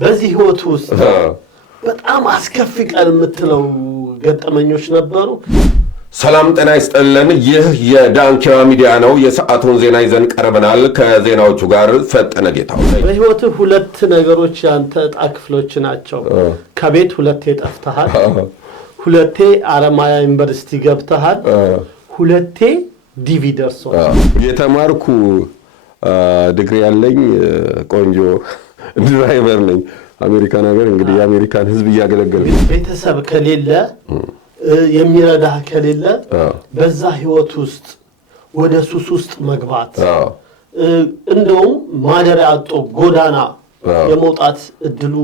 በዚህ ህይወት ውስጥ በጣም አስከፊ ቀን የምትለው ገጠመኞች ነበሩ? ሰላም ጤና ይስጥልን። ይህ የዳንኪራ ሚዲያ ነው። የሰዓቱን ዜና ይዘን ቀርበናል። ከዜናዎቹ ጋር ፈጠነ ጌታው። በህይወት ሁለት ነገሮች ያንተ ዕጣ ክፍሎች ናቸው። ከቤት ሁለቴ ጠፍተሃል፣ ሁለቴ አረማያ ዩኒቨርሲቲ ገብተሃል፣ ሁለቴ ዲቪ ደርሷል። የተማርኩ ዲግሪ ያለኝ ቆንጆ ድራይቨር ነኝ። አሜሪካን ሀገር እንግዲህ የአሜሪካን ህዝብ እያገለገልኩ ቤተሰብ ከሌለ የሚረዳህ ከሌለ በዛ ህይወት ውስጥ ወደ ሱስ ውስጥ መግባት እንደውም ማደሪያ አጥቶ ጎዳና የመውጣት እድሉ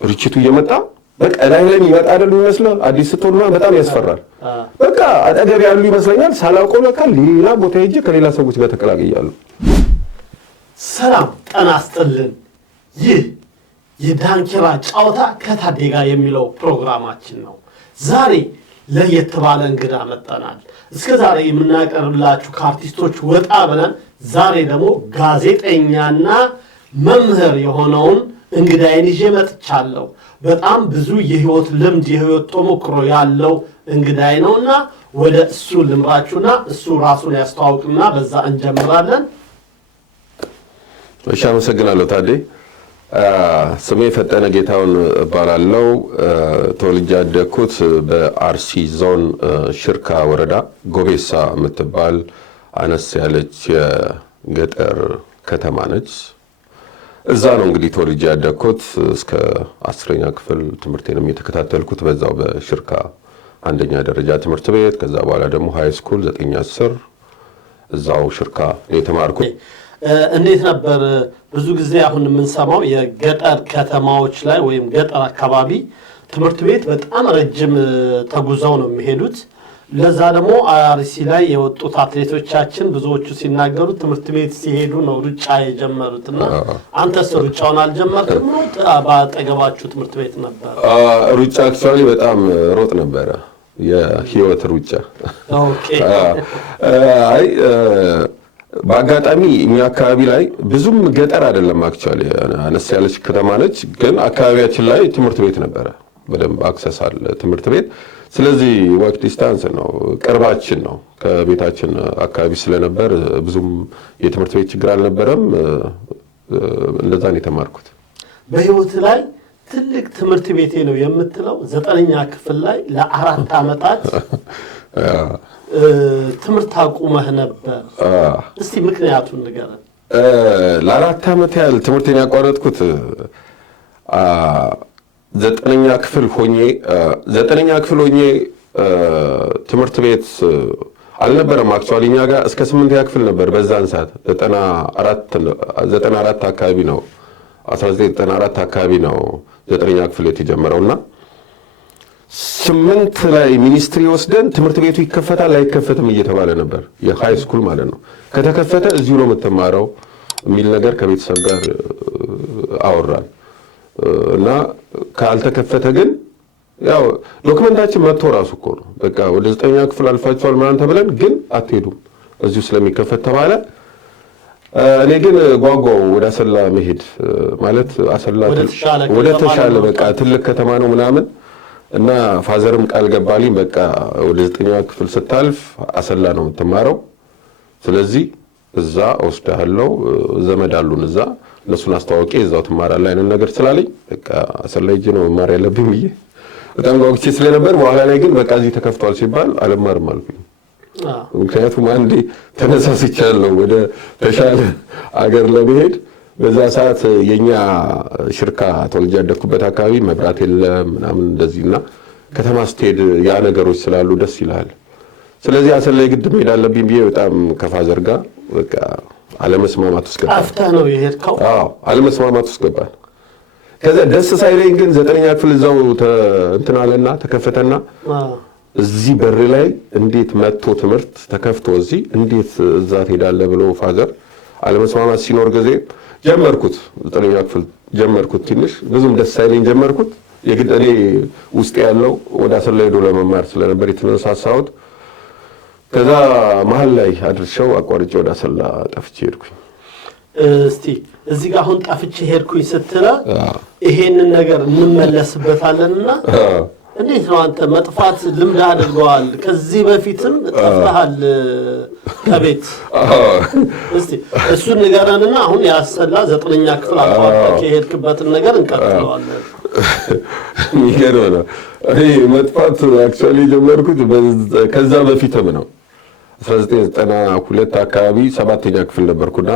ርችቱ እየመጣ በቃ ላይ ይመጣ አይደል ይመስላል። አዲስ ስትሆንማ በጣም ያስፈራል። በቃ አጠገብ ያሉ ይመስለኛል ሳላውቀው ለካ ሌላ ቦታ ሄጄ ከሌላ ሰዎች ጋር ተቀላቅያለሁ። ሰላም ጤና ይስጥልን። ይህ የዳንኪራ ጨዋታ ከታዴ ጋር የሚለው ፕሮግራማችን ነው። ዛሬ ለየት ባለ እንግዳ መጣናል። እስከ ዛሬ የምናቀርብላችሁ ከአርቲስቶች ወጣ ብለን ዛሬ ደግሞ ጋዜጠኛና መምህር የሆነውን እንግዳዬን ይዤ መጥቻለሁ። በጣም ብዙ የህይወት ልምድ የህይወት ተሞክሮ ያለው እንግዳዬ ነውና ወደ እሱ ልምራችሁና እሱ ራሱን ያስተዋውቅና በዛ እንጀምራለን። እሺ፣ አመሰግናለሁ ታዴ። ስሜ ፈጠነ ጌታውን እባላለሁ። ተወልጄ ያደግኩት በአርሲ ዞን ሽርካ ወረዳ ጎቤሳ የምትባል አነስ ያለች የገጠር ከተማ ነች። እዛ ነው እንግዲህ ተወልጄ ያደግኩት። እስከ 10ኛ ክፍል ትምህርቴንም የተከታተልኩት በዛው በሽርካ አንደኛ ደረጃ ትምህርት ቤት። ከዛ በኋላ ደግሞ ሃይ ስኩል 9-10 እዛው ሽርካ የተማርኩት። እንዴት ነበር? ብዙ ጊዜ አሁን የምንሰማው የገጠር ከተማዎች ላይ ወይም ገጠር አካባቢ ትምህርት ቤት በጣም ረጅም ተጉዘው ነው የሚሄዱት። ለዛ ደግሞ አርሲ ላይ የወጡት አትሌቶቻችን ብዙዎቹ ሲናገሩ ትምህርት ቤት ሲሄዱ ነው ሩጫ የጀመሩትና አንተስ ሩጫውን አልጀመርክም? ባጠገባችሁ ትምህርት ቤት ነበር? ሩጫ አክቹዋሊ በጣም ሮጥ ነበረ፣ የህይወት ሩጫ። ኦኬ። አይ በአጋጣሚ እኛ አካባቢ ላይ ብዙም ገጠር አይደለም፣ አክቹዋሊ አነስ ያለች ከተማ ነች። ግን አካባቢያችን ላይ ትምህርት ቤት ነበረ፣ በደንብ አክሰስ አለ ትምህርት ቤት። ስለዚህ ወክ ዲስታንስ ነው፣ ቅርባችን ነው ከቤታችን አካባቢ ስለነበር ብዙም የትምህርት ቤት ችግር አልነበረም። እንደዛ ነው የተማርኩት። በህይወት ላይ ትልቅ ትምህርት ቤቴ ነው የምትለው 9ኛ ክፍል ላይ ለ4 ዓመታት ትምህርት አቁመህ ነበር። እስቲ ምክንያቱን ንገረን። ለ4 ዓመት ያህል ትምህርቴን ያቋረጥኩት 9ኛ ክፍል ሆኜ ትምህርት ቤት አልነበረም። አክቹዋሊ እኛ ጋር እስከ 8ኛ ክፍል ነበር በዛን ሰዓት። 94 አካባቢ ነው 1994 አካባቢ ነው 9ኛ ክፍል የተጀመረውና 8 ላይ ሚኒስትሪ ወስደን ትምህርት ቤቱ ይከፈታል አይከፈትም እየተባለ ነበር። የሃይ ስኩል ማለት ነው። ከተከፈተ እዚሁ ነው የምትማረው የሚል ነገር ከቤተሰብ ጋር አወራን እና ካልተከፈተ ግን ያው ዶክመንታችን መጥቶ ራሱ እኮ ነው በቃ ወደ 9ኛ ክፍል አልፋችኋል ምናምን ተብለን ግን አትሄዱም እዚሁ ስለሚከፈት ተባለ። እኔ ግን ጓጓው ወደ አሰላ መሄድ ማለት አሰላ ወደ ተሻለ በቃ ትልቅ ከተማ ነው ምናምን እና ፋዘርም ቃል ገባልኝ በቃ ወደ 9ኛ ክፍል ስታልፍ አሰላ ነው የምትማረው፣ ስለዚህ እዛ ወስደሃለው ዘመድ አሉን እዛ እነሱን አስተዋውቄ እዛው ትማራለህ አይነት ነገር ስላለኝ በቃ አሰላ ሂጅ ነው መማር ያለብኝ ብዬ በጣም ጓጉቼ ስለነበር በኋላ ላይ ግን በቃ እዚህ ተከፍቷል ሲባል አልማርም አልኩኝ። ምክንያቱም አንዴ ተነሳስቻለሁ ወደ ተሻለ አገር ለመሄድ። በዛ ሰዓት የኛ ሽርካ ተወልጄ ያደግኩበት አካባቢ መብራት የለም ምናምን እንደዚህና ከተማ ስትሄድ ያ ነገሮች ስላሉ ደስ ይላል። ስለዚህ አሰላ ግድ መሄድ አለብኝ ብዬ በጣም ከፋዘር ጋር በቃ አለመስማማት ውስጥ ገባን። አፍታ ነው የሄድከው? አዎ አለመስማማት ውስጥ ገባን። ከዛ ደስ ሳይለኝ ግን 9ኛ ክፍል እዛው እንትናለና ተከፈተና እዚህ በር ላይ እንዴት መጥቶ ትምህርት ተከፍቶ እዚህ እንዴት እዛ ትሄዳለህ ብሎ ፋዘር አለመስማማት ሲኖር ጊዜ ጀመርኩት 9ኛ ክፍል ጀመርኩት። ትንሽ ብዙም ደስ ሳይለኝ ጀመርኩት። የግድ እኔ ውስጥ ያለው ወደ አሰላ ሄዶ ለመማር ስለነበር የተነሳሳሁት። ከዛ መሀል ላይ አድርሻው አቋርጬ ወደ አሰላ ጠፍቼ ሄድኩኝ። እስቲ እዚህ ጋር አሁን ጠፍቼ ሄድኩኝ ስትለ ይሄንን ነገር እንመለስበታለንና እንዴት ነው አንተ መጥፋት ልምድ አድርገዋል? ከዚህ በፊትም ጠፍተሃል ከቤት እስቲ እሱን ንገረንና አሁን ያሰላ 9ኛ ክፍል አቋርጠህ የሄድክበትን ነገር እንቀጥለዋለን። ይሄ ነው እኔ መጥፋት አክቹአሊ ጀመርኩት ከዛ በፊትም ነው 1992 አካባቢ 7ኛ ክፍል ነበርኩና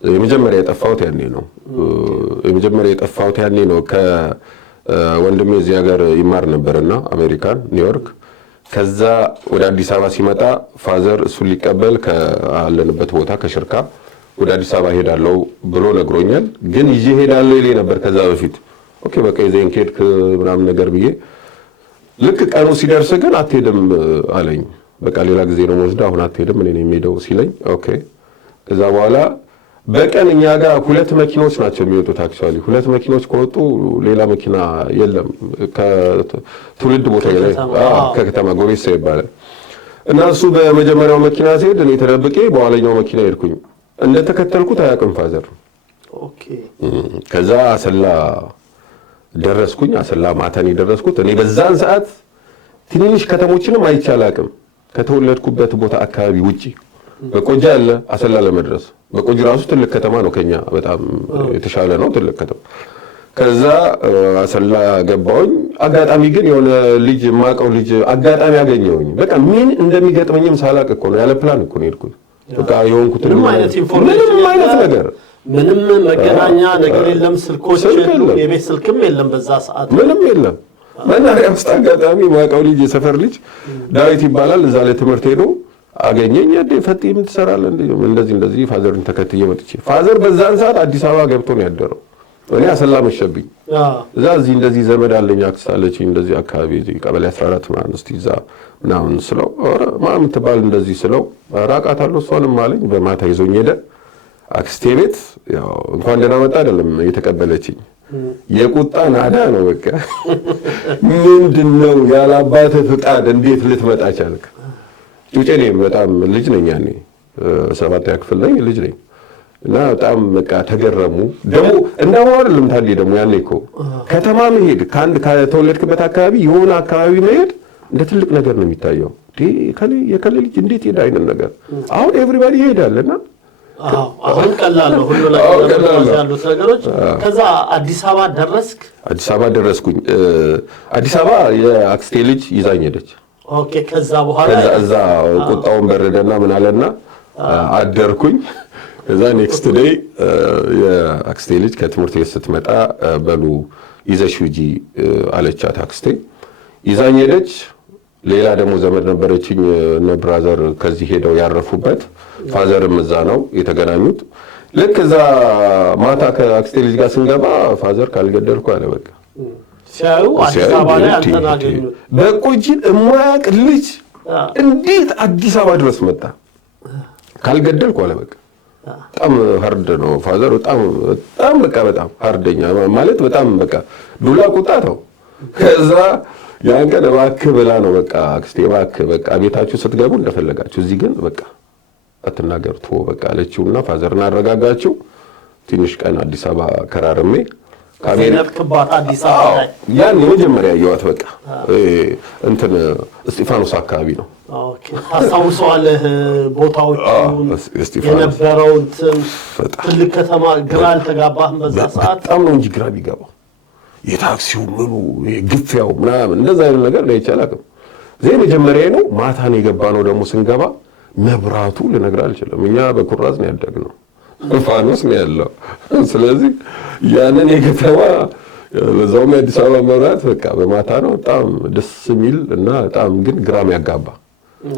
የመጀመሪያ የጠፋሁት ያኔ ነው ከወንድሜ እዚህ ሀገር ይማር ነበርና አሜሪካን ኒውዮርክ ከዛ ወደ አዲስ አበባ ሲመጣ ፋዘር እሱ ሊቀበል ካለንበት ቦታ ከሽርካ ወደ አዲስ አበባ ሄዳለሁ ብሎ ነግሮኛል። ግን ይዤ ሄዳለሁ ይለኝ ነበር ከዛ በፊት ኦኬ በቃ ይዘኝ ከሄድክ ምናምን ነገር ብዬ ልክ ቀኑ ሲደርስ ግን አትሄድም አለኝ። በቃ ሌላ ጊዜ ነው ወስዳ አሁን አትሄድም እኔ ነኝ የምሄደው ሲለኝ ኦኬ ከዛ በኋላ በቀን እኛ ጋር 2 መኪኖች ናቸው የሚወጡት አክቹአሊ 2 መኪኖች ከወጡ ሌላ መኪና የለም ከትውልድ ቦታ ላይ ከከተማ ጎቤሳ ይባላል እና እሱ በመጀመሪያው መኪና ሲሄድ እኔ ተደብቄ በኋላኛው መኪና ሄድኩኝ እንደተከተልኩት አያውቅም ፋዘር ኦኬ ከዛ አሰላ ደረስኩኝ አሰላ ማታን ደረስኩት እኔ በዛን ሰዓት ትንሽ ከተሞችንም አይቻላቅም ከተወለድኩበት ቦታ አካባቢ ውጪ በቆጂ አለ አሰላ ለመድረስ በቆጂ ራሱ ትልቅ ከተማ ነው ከኛ በጣም የተሻለ ነው ትልቅ ከተማ ከዛ አሰላ ገባሁኝ አጋጣሚ ግን የሆነ ልጅ ማቀው ልጅ አጋጣሚ ያገኘሁኝ በቃ ምን እንደሚገጥመኝም ሳላቅ እኮ ነው ያለ ፕላን እኮ ነው የሄድኩት በቃ የሆንኩት ምንም አይነት ነገር ምንም መገናኛ ነገር የለም ስልኮች የቤት ስልክም የለም በዛ ሰዓት ምንም የለም መናሪያ ውስጥ አጋጣሚ ማቀው ልጅ የሰፈር ልጅ ዳዊት ይባላል እዛ ላይ ትምህርት ሄዶ አገኘኝ እንዴ ፈጥይ ምን ትሰራለህ እንዴ እንደዚህ ፋዘርን ተከትዬ መጥቼ ፋዘር በዛን ሰዓት አዲስ አበባ ገብቶ ነው ያደረው እኔ አሰላ መሸብኝ እዛ እዚህ እንደዚህ ዘመድ አለኝ አክስት አለችኝ እንደዚህ አካባቢ እዚህ ቀበሌ 14 ምናምን እስቲ እዛ ምናምን ስለው ማም ትባል እንደዚህ ስለው ራቃታለሁ እሷንም አለኝ በማታ ይዞኝ ሄደ አክስቴ ቤት ያው እንኳን ደህና መጣ አይደለም የተቀበለችኝ የቁጣ ናዳ ነው በቃ ምንድነው ያላባተ ፍቃድ እንዴት ልትመጣ ቻልክ ጩጬ ነኝ በጣም ልጅ ነኝ ያኔ 7ኛ ክፍል ነኝ ልጅ ነኝ እና በጣም በቃ ተገረሙ ደግሞ እንደው አይደለም ታዲያ ደግሞ ያኔ እኮ ከተማ መሄድ ካንድ ከተወለድክበት አካባቢ የሆነ አካባቢ መሄድ እንደ ትልቅ ነገር ነው የሚታየው የከሌ ልጅ እንዴት ሄዳ አይነት ነገር አሁን ኤቭሪባዲ ይሄዳልና አሁን ቀላል ነው ሁሉ ላይ ያሉት ነገሮች ከዛ አዲስ አበባ ደረስክ አዲስ አበባ ደረስኩኝ አዲስ አበባ የአክስቴ ልጅ ይዛኝ ሄደች ኦኬ ከዛ በኋላ ከዛ ቁጣውን በረደና ምን አለና አደርኩኝ ከዛ ኔክስት ዴይ የአክስቴ ልጅ ከትምህርት ቤት ስትመጣ በሉ ይዘሽው ሂጂ አለቻት አክስቴ ይዛኝ ሄደች ሌላ ደግሞ ዘመድ ነበረችኝ እነ ብራዘር ከዚህ ሄደው ያረፉበት ፋዘርም እዛ ነው የተገናኙት ልክ እዛ ማታ ከአክስቴ ልጅ ጋር ስንገባ ፋዘር ካልገደልኩ አለ በቃ ሲያዩ አዲስ አበባ ላይ አንተናገኙ በቆጂ እማያቅ ልጅ እንዴት አዲስ አበባ ድረስ መጣ ካልገደልኩ አለ በቃ በጣም ሃርድ ነው ፋዘር በጣም በቃ በጣም ሃርደኛ ማለት በጣም በቃ ዱላ ቁጣ ነው ከዛ ያን ቀን እባክህ ብላ ነው በቃ አክስቴ እባክህ በቃ ቤታችሁ ስትገቡ እንደፈለጋችሁ እዚህ ግን በቃ አትናገርቱ በቃ አለችውና ፋዘርን አረጋጋችው ትንሽ ቀን አዲስ አበባ ከራርሜ ካሜራክባት አዲስ አበባ ላይ ያን የመጀመሪያ ያዩት በቃ እንትን እስጢፋኖስ አካባቢ ነው ኦኬ ታስታውሰዋለህ ቦታዎቹን የነበረው ትልቅ ከተማ ግራ አልተጋባህም በዛ ሰዓት በጣም ነው እንጂ ግራ ቢገባው የታክሲው ምኑ ግፍያው ምናምን እንደዛ አይነት ነገር ላይ ይቻላልም ዘይ መጀመሪያ ነው ማታን የገባነው ደግሞ ስንገባ መብራቱ ልነግር አልችልም እኛ በኩራዝ ነው ያደግነው ፋኖስ ነው ያለው ስለዚህ ያንን የከተማ በዛውም የአዲስ አበባ መብራት በቃ በማታ ነው በጣም ደስ የሚል እና በጣም ግን ግራም ያጋባ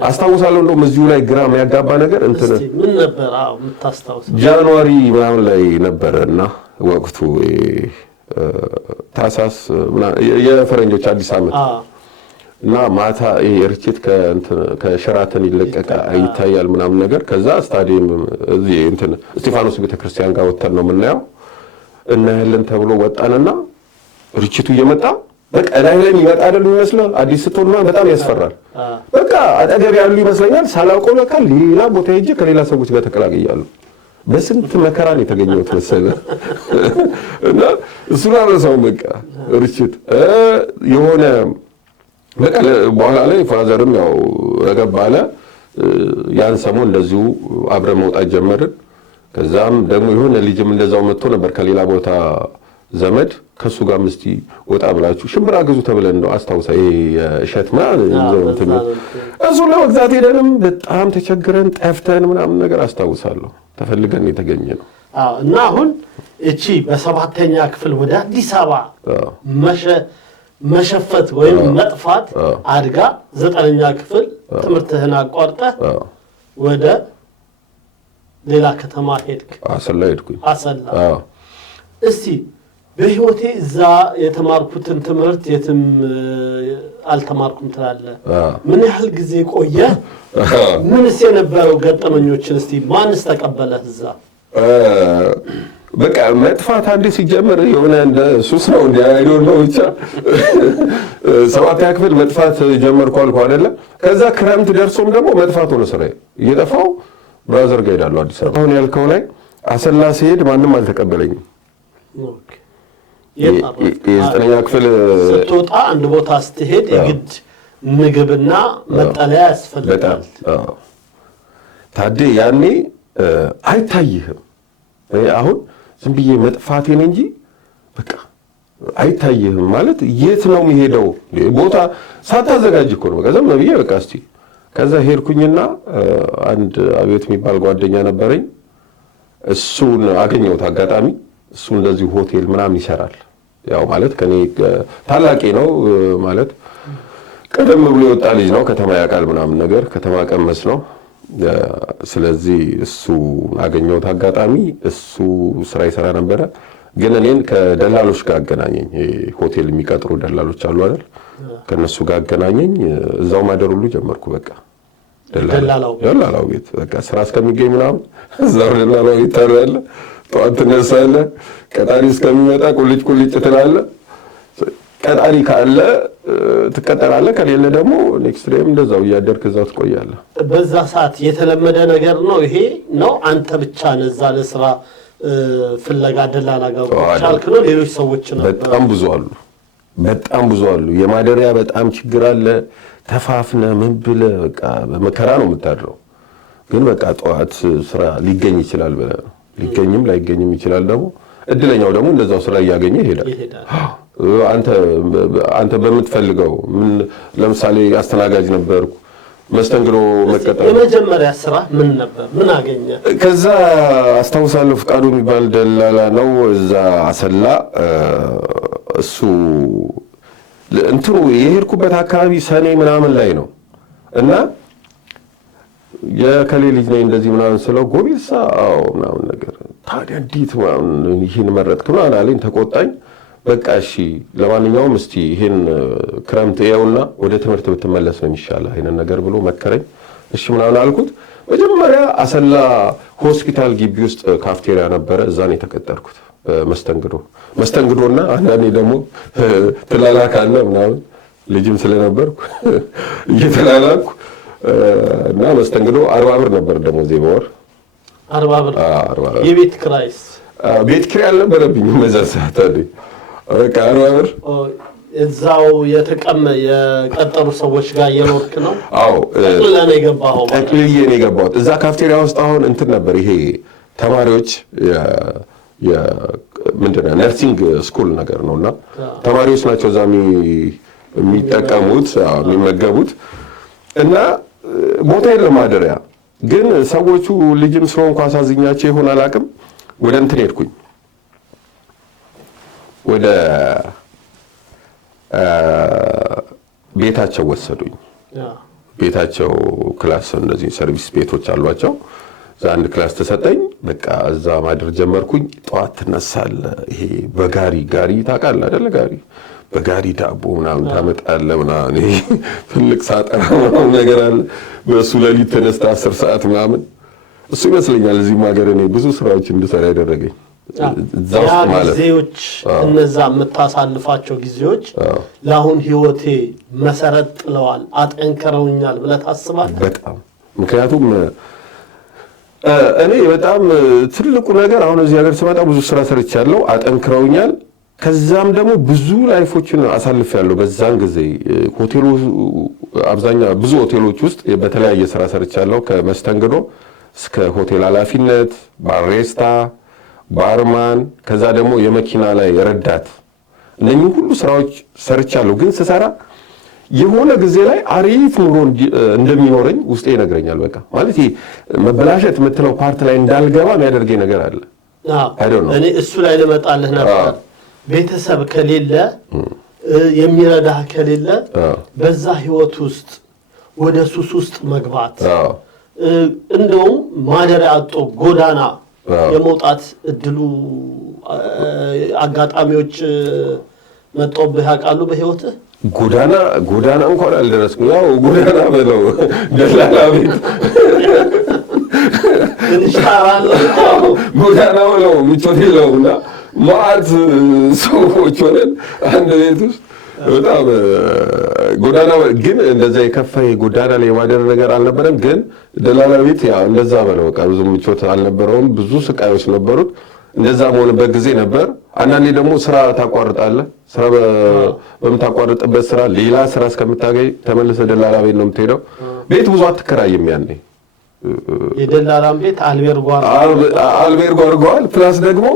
አስታውሳለሁ እንደውም እዚሁ ላይ ግራም ያጋባ ነገር እንትን ምን ነበር የምታስታውሰው ጃንዋሪ ምናምን ላይ ነበርና ወቅቱ ታሳስ የፈረንጆች አዲስ ዓመት እና ማታ ርችት ከሸራተን ይለቀቃ ይታያል ምናምን ነገር ከዛ ስታዲየም እዚህ እንትን እስጢፋኖስ ቤተክርስቲያን ጋር ወጣን ነው የምናየው እና ያለን ተብሎ ወጣንና ርችቱ እየመጣ በቃ ላይ ይመጣ አይደል ይመስላል አዲስ ስትሆንና በጣም ያስፈራል በቃ አጠገብ ያሉ ይመስለኛል ሳላውቀው ለካ ሌላ ቦታ ሄጄ ከሌላ ሰዎች ጋር ተቀላቅያለሁ በስንት መከራን የተገኘሁት መሰለህ እና እሱን አልረሳውም። በቃ ርችት የሆነ በቃ በኋላ ላይ ፋዘርም ያው ረገብ አለ። ያን ሰሞን እንደዚሁ አብረን መውጣት ጀመርን። ከዛም ደግሞ የሆነ ልጅም እንደዛው መጥቶ ነበር ከሌላ ቦታ ዘመድ ከሱ ጋር እስቲ ወጣ ብላችሁ ሽምብራ ግዙ ተብለን ነው አስታውሳ። ይሄ እሸት ማለት ነው እሱ ለመግዛት ሄደንም በጣም ተቸግረን ጠፍተን ምናምን ነገር አስታውሳለሁ። ተፈልገን የተገኘ ነው። እና አሁን እቺ በሰባተኛ ክፍል ወደ አዲስ አበባ መሸፈት ወይም መጥፋት አድጋ 9ኛ ክፍል ትምህርትህን አቋርጠህ ወደ ሌላ ከተማ ሄድክ። አሰላ ሄድኩኝ። አሰላ እስቲ በህይወቴ እዛ የተማርኩትን ትምህርት የትም አልተማርኩም ትላለህ። ምን ያህል ጊዜ ቆየ? ምንስ የነበረው ገጠመኞችን እስቲ ማንስ ተቀበለህ እዛ? በቃ መጥፋት አንዴ ሲጀምር የሆነ እንደ ሱስ ነው እንደ አይዶን ነው ብቻ 7ኛ ክፍል መጥፋት ጀመርኩ አልኩ አይደለ? ከዛ ክረምት ደርሶም ደግሞ መጥፋት ሆነ ስራዬ። እየጠፋው ብራዘር ጋር ሄዳለሁ አዲስ አበባ። አሁን ያልከው ላይ አሰላ ሲሄድ ማንም አልተቀበለኝም። ኦኬ የ9ኛ ክፍል ስትወጣ አንድ ቦታ ስትሄድ የግድ ምግብና መጠለያ ያስፈልጋል። ታዴ ያኔ አይታይህም። አሁን ዝም ብዬ መጥፋቴን እንጂ በቃ አይታይህም ማለት የት ነው የሚሄደው ቦታ ሳታዘጋጅ እኮ ነው። በቃ ዝም ብዬ በቃ እስቲ ከዛ ሄድኩኝና አንድ አቤት የሚባል ጓደኛ ነበረኝ። እሱን አገኘሁት አጋጣሚ። እሱ እንደዚህ ሆቴል ምናምን ይሰራል። ያው ማለት ከኔ ታላቂ ነው ማለት ቀደም ብሎ የወጣ ልጅ ነው። ከተማ ያውቃል ምናምን ነገር ከተማ ቀመስ ነው። ስለዚህ እሱ አገኘሁት አጋጣሚ። እሱ ስራ ይሰራ ነበረ፣ ግን እኔን ከደላሎች ጋር አገናኘኝ። ሆቴል የሚቀጥሩ ደላሎች አሉ አይደል? ከነሱ ጋር አገናኘኝ። እዛው ማደር ሁሉ ጀመርኩ። በቃ ደላላው ቤት በቃ ስራ እስከሚገኝ ምናምን እዛው ደላላው ቤት ታያለ። ጠዋት ትነሳለህ፣ ቀጣሪ እስከሚመጣ ቁልጭ ትላለህ። ቀጣሪ ካለ ትቀጠራለህ፣ ከሌለ ደግሞ ኔክስት ዴይም እንደዛው እያደርክ እዛው ትቆያለህ። በዛ ሰዓት የተለመደ ነገር ነው ይሄ ነው? አንተ ብቻ ነዛ ለስራ ፍለጋ ደላላ ጋር ቻልክ ነው? ሌሎች ሰዎች ነበሩ? በጣም ብዙ አሉ። የማደሪያ በጣም ችግር አለ። ተፋፍነ ምን ብለህ በቃ በመከራ ነው የምታድረው። ግን በቃ ጠዋት ስራ ሊገኝ ይችላል ብለህ ሊገኝም ላይገኝም ይችላል። ደግሞ እድለኛው ደግሞ እንደዛው ስራ እያገኘ ይሄዳል። አንተ በምትፈልገው ምን ለምሳሌ አስተናጋጅ ነበርኩ፣ መስተንግዶ መቀጠል። የመጀመሪያ ስራ ምን ነበር? ምን አገኘ? ከዛ አስታውሳለሁ ፍቃዱ የሚባል ደላላ ነው እዛ አሰላ። እሱ እንትኑ የሄድኩበት አካባቢ ሰኔ ምናምን ላይ ነው እና የከሌ ልጅ ነኝ እንደዚህ ምናምን ስለው ጎቢሳ ምናምን ነገር ታዲያ እንዴት ይህን መረጥክ ምናምን አለኝ። ተቆጣኝ። በቃ እሺ ለማንኛውም እስቲ ይሄን ክረምት ያውና ወደ ትምህርት ብትመለስ ነው የሚሻለው ይሄን ነገር ብሎ መከረኝ። እሺ ምናምን አልኩት። መጀመሪያ አሰላ ሆስፒታል ግቢ ውስጥ ካፍቴሪያ ነበረ፣ እዛ ነው የተቀጠርኩት መስተንግዶና አንዳንዴ ደግሞ ትላላካለ ምናምን ልጅም ስለነበርኩ እየተላላኩ እና መስተንግዶ 40 ብር ነበር ደሞዜ በወር 40 ብር። የቤት ኪራይስ? ቤት ኪራይ አልነበረብኝም በዛ ሰዓት አይደል። በቃ 40 ብር እዛው የቀጠሩ ሰዎች ጋር የኖርክ ነው? አዎ ጠቅልለህ ነው የገባኸው? ጠቅልዬ ነው የገባሁት። እዛ ካፍቴሪያ ውስጥ አሁን እንትን ነበር ይሄ ተማሪዎች ምንድነው ነርሲንግ ስኩል ነገር ነውና ተማሪዎች ናቸው እዛ የሚጠቀሙት የሚመገቡት እና ቦታ የለም ማደሪያ። ግን ሰዎቹ ልጅም ስለሆንኩ አሳዝኛቸው ይሆን አላውቅም፣ ወደ እንትን ሄድኩኝ፣ ወደ ቤታቸው ወሰዱኝ። ቤታቸው ክላስ እንደዚህ ሰርቪስ ቤቶች አሏቸው። እዛ አንድ ክላስ ተሰጠኝ። በቃ እዛ ማደር ጀመርኩኝ። ጠዋት ትነሳለህ። ይሄ በጋሪ ታውቃለህ አይደለ? በጋሪ ዳቦ ምናምን ታመጣለህ ምናምን ይሄ ትልቅ ሳጠራ ምናምን ነገር አለ። በእሱ ሌሊት ተነስታ 10 ሰዓት ምናምን እሱ ይመስለኛል እዚህም ሀገር እኔ ብዙ ስራዎች እንድሰራ ያደረገኝ እዛ ውስጥ ማለት ጊዜዎች እነዛ የምታሳልፋቸው ጊዜዎች ለአሁን ህይወቴ መሰረት ጥለዋል፣ አጠንክረውኛል ብለህ ታስባለህ? በጣም ምክንያቱም እኔ በጣም ትልቁ ነገር አሁን እዚህ ሀገር ስመጣ ብዙ ስራ ሰርቻለሁ፣ አጠንክረውኛል። ከዛም ደግሞ ብዙ ላይፎችን አሳልፌያለሁ። በዛን ጊዜ ሆቴሉ ብዙ ሆቴሎች ውስጥ በተለያየ ስራ ሰርቻለሁ፣ ከመስተንግዶ እስከ ሆቴል ኃላፊነት፣ ባሬስታ፣ ባርማን፣ ከዛ ደግሞ የመኪና ላይ ረዳት፣ እነኚህ ሁሉ ስራዎች ሰርቻለሁ። ግን ስሰራ የሆነ ጊዜ ላይ አሪፍ ኑሮ እንደሚኖረኝ ውስጤ ይነግረኛል። በቃ ማለት ይሄ መበላሸት የምትለው ፓርት ላይ እንዳልገባ የሚያደርገኝ ነገር አለ። እኔ እሱ ላይ ልመጣልህ ነበር። ቤተሰብ ከሌለ የሚረዳህ ከሌለ በዛ ህይወት ውስጥ ወደ ሱስ ውስጥ መግባት እንደውም ማደሪያ አጥቶ ጎዳና የመውጣት እድሉ አጋጣሚዎች መጥተውብህ ያውቃሉ በህይወትህ? ጎዳና እንኳን አልደረስኩም። ያው ጎዳና በለው ደላላ ቤት ጎዳና በለው ምቾት የለውምና ማዕት ሰዎች ሆነን አንድ ቤት ውስጥ በጣም ጎዳና ግን እንደዛ የከፋ ጎዳና ላይ የማደር ነገር አልነበረም። ግን ደላላ ቤት ያው እንደዛ በለው በቃ ብዙ ምቾት አልነበረውም። ብዙ ስቃዮች ነበሩት። እንደዛ መሆንበት ጊዜ ነበር። አንዳንዴ ደግሞ ስራ ታቋርጣለህ። ስራ በምታቋርጥበት ስራ ሌላ ስራ እስከምታገኝ ተመልሰህ ደላላ ቤት ነው የምትሄደው። ቤት ብዙ አትከራይም ያኔ። የደላላም ቤት አልቤርጎ አድርገዋል። ፕላስ ደግሞ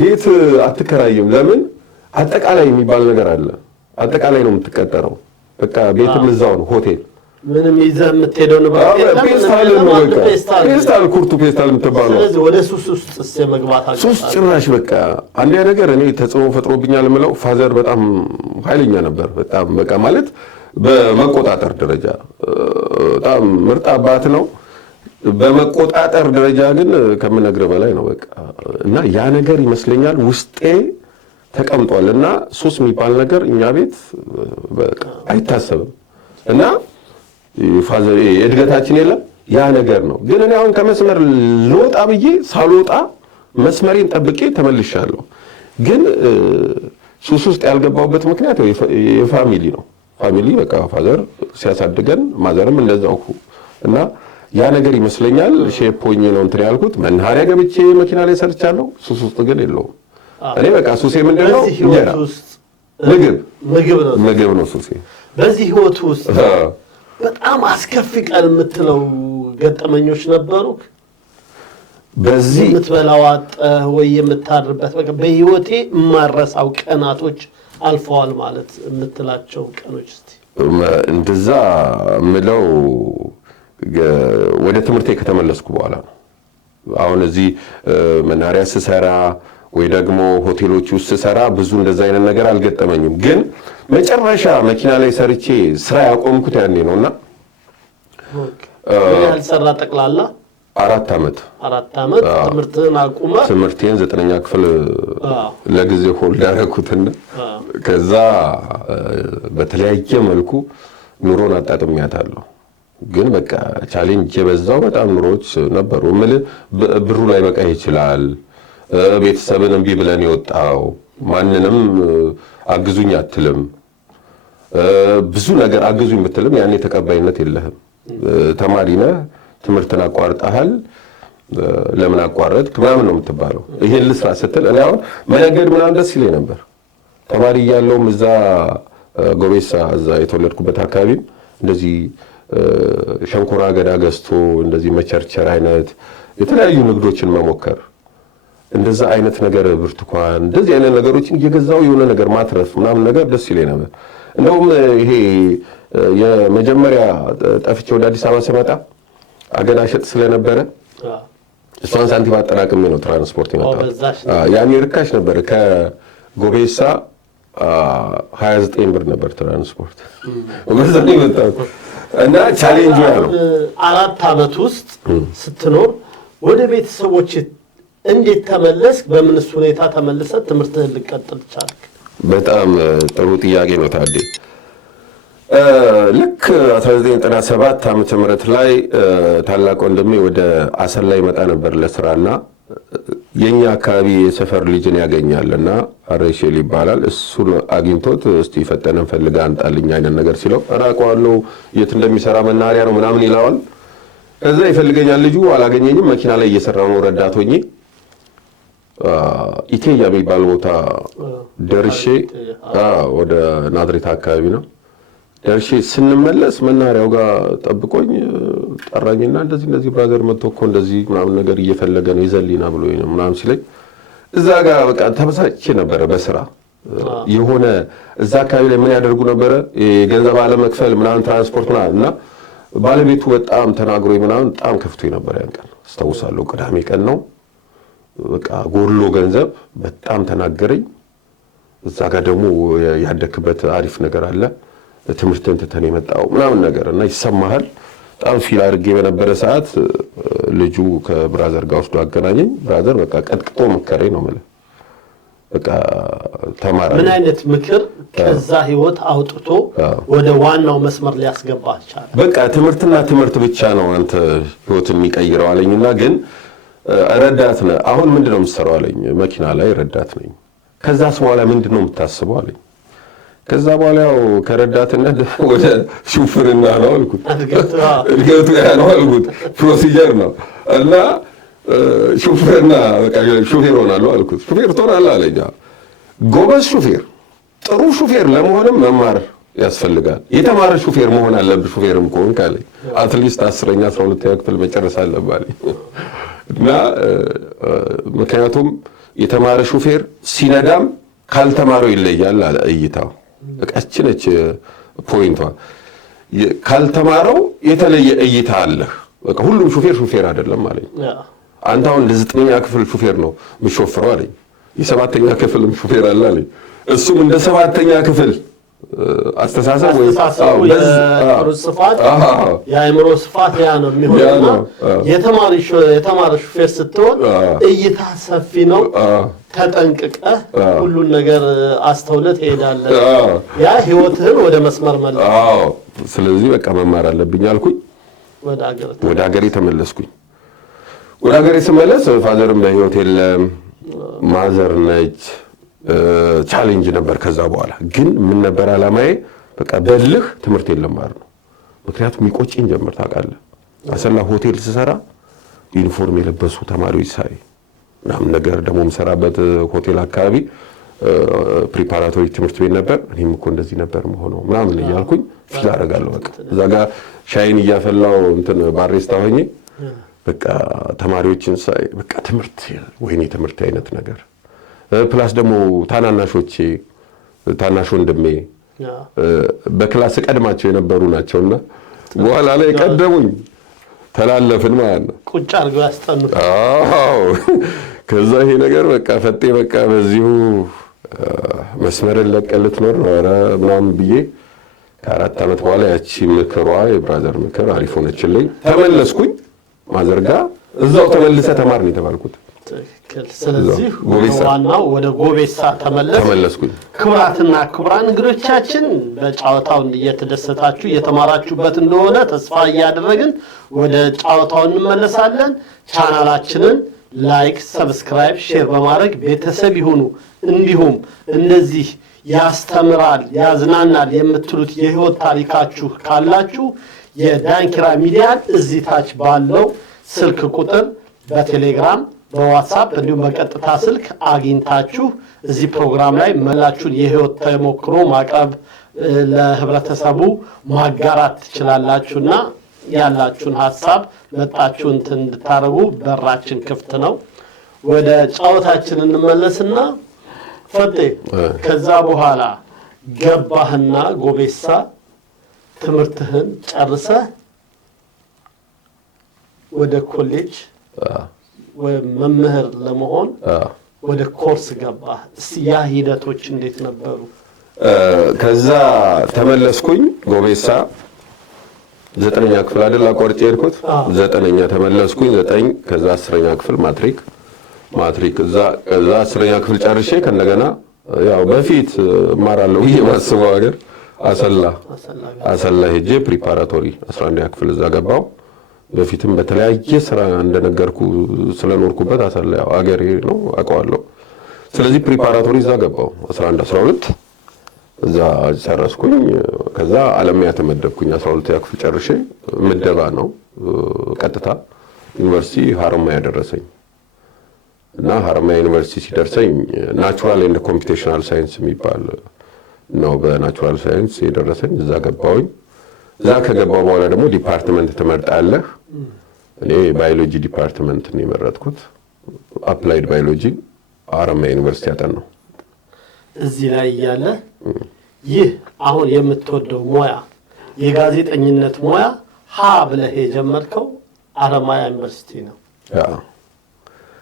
ቤት አትከራይም። ለምን? አጠቃላይ የሚባል ነገር አለ። አጠቃላይ ነው የምትቀጠረው። በቃ ቤትም እዛው ነው ሆቴል ምንም ይዘህ የምትሄደው ንብረት የለም። ፔስታል ኩርቱ ፔስታል የምትባለው። ስለዚህ ወደ ሱስ ውስጥ የመግባት ሱስ ጭራሽ በቃ አንድ ነገር እኔ ተጽዕኖ ፈጥሮብኛል የምለው ፋዘር በጣም ኃይለኛ ነበር። በጣም በቃ ማለት በመቆጣጠር ደረጃ በጣም ምርጥ አባት ነው። በመቆጣጠር ደረጃ ግን ከምነግርህ በላይ ነው በቃ። እና ያ ነገር ይመስለኛል ውስጤ ተቀምጧል። እና ሱስ የሚባል ነገር እኛ ቤት በቃ አይታሰብም። እና ፋዘር እድገታችን የለም ያ ነገር ነው። ግን እኔ አሁን ከመስመር ልወጣ ብዬ ሳልወጣ መስመሬን ጠብቄ ተመልሻለሁ። ግን ሱስ ውስጥ ያልገባሁበት ምክንያት የፋሚሊ ነው። ፋሚሊ በቃ ፋዘር ሲያሳድገን ማዘርም እንደዛው እና ያ ነገር ይመስለኛል ሼፕ ሆኜ ነው እንትን ያልኩት። መናኸሪያ ገብቼ መኪና ላይ ሰርቻለሁ። ሱስ ውስጥ ግን የለውም። እኔ በቃ ሱሴ ምንድነው? ምግብ ነው ሱሴ። በዚህ ህይወት ውስጥ በጣም አስከፊ ቀን የምትለው ገጠመኞች ነበሩ? በዚህ የምትበላው አጥተህ ወይ የምታድርበት በቃ በህይወቴ የማረሳው ቀናቶች አልፈዋል ማለት የምትላቸው ቀኖች እስቲ? እንደዛ ምለው ወደ ትምህርቴ ከተመለስኩ በኋላ ነው። አሁን እዚህ መናኸሪያ ስሰራ ወይ ደግሞ ሆቴሎች ውስጥ ስሰራ ብዙ እንደዛ አይነት ነገር አልገጠመኝም። ግን መጨረሻ መኪና ላይ ሰርቼ ስራ ያቆምኩት ያኔ ነውና ያልሰራ ጠቅላላ 4 ዓመት ትምህርትህን አቁመህ ትምህርቴን 9ኛ ክፍል ለጊዜ ሆልድ አደረኩትና ከዛ በተለያየ መልኩ ኑሮን አጣጥሚያታለሁ። ግን በቃ ቻሌንጅ የበዛው በጣም ኑሮች ነበሩ። ብሩ ላይ በቃ ይችላል። ቤተሰብን እምቢ ብለን የወጣው ማንንም አግዙኝ አትልም። ብዙ ነገር አግዙኝ ብትልም ያኔ ተቀባይነት የለህም። ተማሪ ነህ፣ ትምህርትን አቋርጠሃል፣ ለምን አቋረጥክ ምናምን ነው የምትባለው። ይሄን ልስራ ስትል እኔ አሁን መነገድ ምናምን ደስ ይለኝ ነበር። ተማሪ እያለሁም እዛ ጎቤሳ እዛ የተወለድኩበት አካባቢም እንደዚህ ሸንኮራ አገዳ ገዝቶ እንደዚህ መቸርቸር አይነት የተለያዩ ንግዶችን መሞከር እንደዛ አይነት ነገር ብርቱካን እንደዚህ አይነት ነገሮችን እየገዛው የሆነ ነገር ማትረፍ ምናምን ነገር ደስ ይለኝ ነበር። እንደውም ይሄ የመጀመሪያ ጠፍቼ ወደ አዲስ አበባ ስመጣ አገዳ ሸጥ ስለነበረ እሷን ሳንቲም አጠራቅሜ ነው ትራንስፖርት የመጣው። ያኔ ርካሽ ነበር። ከጎቤሳ 29 ብር ነበር ትራንስፖርት። በዛ ነው የመጣው እና ቻሌንጅ ነው። 4 ዓመት ውስጥ ስትኖር ወደ ቤተሰቦች እንዴት ተመለስክ? በምንስ ሁኔታ ተመልሰህ ትምህርትህን ልትቀጥል ቻልክ? በጣም ጥሩ ጥያቄ ነው ታዴ። ልክ 1997 ዓመተ ምህረት ላይ ታላቅ ወንድሜ ወደ አሰላ ይመጣ ነበር ለስራና የኛ አካባቢ የሰፈር ልጅን ያገኛልና አሬሼል ይባላል። እሱን አግኝቶት እስቲ ፈጠነን ፈልጋ አንጣልኝ አይነት ነገር ሲለው አራቀዋለሁ፣ የት እንደሚሰራ መናኸሪያ ነው ምናምን ይለዋል። ከዛ ይፈልገኛል ልጁ አላገኘኝም። መኪና ላይ እየሰራሁ ነው ረዳት ሆኜ ኢቴያ የሚባል ቦታ ደርሼ ወደ ናዝሬት አካባቢ ነው ደርሼ ስንመለስ መናሪያው ጋር ጠብቆኝ ጠራኝና እንደዚህ ብራዘር መጥቶ እኮ እንደዚህ ምናምን ነገር እየፈለገ ነው ይዘሊና ብሎ ነው ምናምን ሲለኝ እዛ ጋር በቃ ተበሳጭቼ ነበረ በስራ የሆነ እዛ አካባቢ ላይ ምን ያደርጉ ነበረ የገንዘብ አለመክፈል ምናምን ትራንስፖርት እና ባለቤቱ በጣም ተናግሮኝ ምናምን በጣም ከፍቶኝ ነበር ያን ቀን አስታውሳለሁ። ቅዳሜ ቀን ነው በቃ ጎሎ ገንዘብ በጣም ተናገረኝ። እዛ ጋር ደግሞ ያደክበት አሪፍ ነገር አለ ትምህርትን ተተን የመጣው ምናምን ነገር እና ይሰማሃል በጣም ፊል አድርጌ በነበረ ሰዓት ልጁ ከብራዘር ጋር ወስዶ አገናኘኝ። ብራዘር በቃ ቀጥቅጦ መከረኝ ነው ማለት በቃ ተማራ። ምን አይነት ምክር ከዛ ህይወት አውጥቶ ወደ ዋናው መስመር ሊያስገባ ይችላል? በቃ ትምህርትና ትምህርት ብቻ ነው አንተ ህይወትን የሚቀይረው አለኝና ግን ረዳት ነህ አሁን ምንድነው የምትሰራው አለኝ። መኪና ላይ ረዳት ነኝ። ከዛስ በኋላ ምንድነው የምታስበው አለኝ። ከዛ በኋላ ያው ከረዳትነት ወደ ሹፍርና ነው አልኩት። እድገቱ ያ ነው አልኩት። ፕሮሲጀር ነው እና ሹፌርና በቃ ሹፌር ሆናለሁ አልኩት። ሹፌር ትሆናለህ አለኝ። ጎበዝ ሹፌር ጥሩ ሹፌር ለመሆንም መማር ያስፈልጋል። የተማረ ሹፌር መሆን አለብህ ሹፌርም ከሆንክ አለኝ። አትሊስት 10ኛ 12ኛ ክፍል መጨረስ አለብህ አለኝ እና ምክንያቱም የተማረ ሹፌር ሲነዳም ካልተማረው ይለያል አለ እይታው። በቃ እቺ ነች ፖይንቷ። ካልተማረው የተለየ እይታ አለ። በቃ ሁሉም ሹፌር አይደለም አለኝ። አንተ አሁን ለ9ኛ ክፍል ሹፌር ነው የምትሾፍረው አለኝ። የ7ኛ ክፍልም ሹፌር አለ አለኝ። እሱም እንደ 7ኛ ክፍል አስተሳሰብ ወይ ስፋት የአእምሮ ስፋት ያ ነው የሚሆነው። የተማረ ሹፌር ስትሆን እይታ ሰፊ ነው። ተጠንቅቀህ ሁሉን ነገር አስተውለህ ትሄዳለህ። ያ ህይወትህን ወደ መስመር መለስ። ስለዚህ በቃ መማር አለብኝ አልኩኝ። ወደ ሀገሬ ተመለስኩኝ። ወደ ሀገሬ ስመለስ ፋዘርም በህይወት የለም፣ ማዘር ነች። ቻሌንጅ ነበር። ከዛ በኋላ ግን ምን ነበር አላማዬ? በቃ በልህ ትምህርት የለማር ነው። ምክንያቱም የሚቆጭኝ ጀመር ታውቃለህ። አሰላ ሆቴል ስሰራ ዩኒፎርም የለበሱ ተማሪዎች ሳይ ምናምን ነገር ደግሞ የምሰራበት ሆቴል አካባቢ ፕሪፓራቶሪ ትምህርት ቤት ነበር። እኔም እኮ እንደዚህ ነበር መሆነው ምናምን እያልኩኝ ፊል አደርጋለሁ። በቃ እዛ ጋር ሻይን እያፈላው እንትን ባሬስታ ሆኜ በቃ ተማሪዎችን ሳይ በቃ ትምህርት ወይኔ ትምህርት አይነት ነገር ፕላስ ደግሞ ታናናሾቼ ታናሽ ወንድሜ በክላስ ቀድማቸው የነበሩ ናቸውና በኋላ ላይ ቀደሙኝ ተላለፍን ማለት ነው። ቁጭ አድርገው ያስጠኑት። ከዛ ይሄ ነገር በቃ ፈጤ በቃ በዚሁ መስመርን ለቀልት ነው ኧረ ምናምን ብዬ ከ4 ዓመት በኋላ ያቺ ምክሯ የብራዘር ምክር አሪፍ ሆነችልኝ። ተመለስኩኝ ማዘርጋ እዛው ተመልሰ ተማር ነው የተባልኩት። ስለዚህ ዋናው ወደ ጎቤሳ ተመለስኩኝ። ክቡራትና ክቡራን እንግዶቻችን በጫወታው እየተደሰታችሁ እየተማራችሁበት እንደሆነ ተስፋ እያደረግን ወደ ጫወታው እንመለሳለን። ቻናላችንን ላይክ፣ ሰብስክራይብ፣ ሼር በማድረግ ቤተሰብ ይሁኑ። እንዲሁም እንደዚህ ያስተምራል ያዝናናል የምትሉት የህይወት ታሪካችሁ ካላችሁ የዳንኪራ ሚዲያን እዚህ ታች ባለው ስልክ ቁጥር በቴሌግራም በዋትስአፕ እንዲሁም በቀጥታ ስልክ አግኝታችሁ እዚህ ፕሮግራም ላይ መላችሁን የህይወት ተሞክሮ ማቅረብ ለህብረተሰቡ ማጋራት ትችላላችሁና ያላችሁን ሐሳብ መጣችሁ እንድታረጉ በራችን ክፍት ነው። ወደ ጫወታችን እንመለስና ፈጤ ከዛ በኋላ ገባህና ጎቤሳ ትምህርትህን ጨርሰህ ወደ ኮሌጅ መምህር ለመሆን ወደ ኮርስ ገባህ። እስቲ ያ ሂደቶች እንዴት ነበሩ? ከዛ ተመለስኩኝ ጎቤሳ 9ኛ ክፍል አይደል አቋርጬ ሄድኩት። 9ኛ ተመለስኩኝ 9 ከዛ 10ኛ ክፍል ማትሪክ እዛ 10ኛ ክፍል ጨርሼ ከእንደገና ያው በፊት እማራለሁ የማስበው ሀገር አሰላ ሄጄ ፕሪፓራቶሪ 11ኛ ክፍል እዛ ገባው። በፊትም በተለያየ ስራ እንደነገርኩ ስለኖርኩበት አሰላ ያው ሀገሬ ነው አውቀዋለሁ። ስለዚህ ፕሪፓራቶሪ እዛ ገባው 11 12 እዛ ጨረስኩኝ። ከዛ አለሚያ ተመደብኩኝ 12ኛ ክፍል ጨርሼ ምደባ ነው ቀጥታ ዩኒቨርሲቲ ሀረማያ ደረሰኝ እና ሀረማያ ዩኒቨርሲቲ ሲደርሰኝ ናቹራል ኤንድ ኮምፒውቴሽናል ሳይንስ የሚባል ነው በናቹራል ሳይንስ የደረሰኝ። እዛ ገባሁኝ። እዛ ከገባሁ በኋላ ደግሞ ዲፓርትመንት ትመርጣለህ። እኔ ባዮሎጂ ዲፓርትመንት ነው የመረጥኩት። አፕላይድ ባዮሎጂ ሀረማያ ዩኒቨርሲቲ ያጠናው። እዚህ ላይ እያለ ይህ አሁን የምትወደው ሙያ የጋዜጠኝነት ሙያ ብለህ የጀመርከው ሀረማያ ዩኒቨርሲቲ ነው?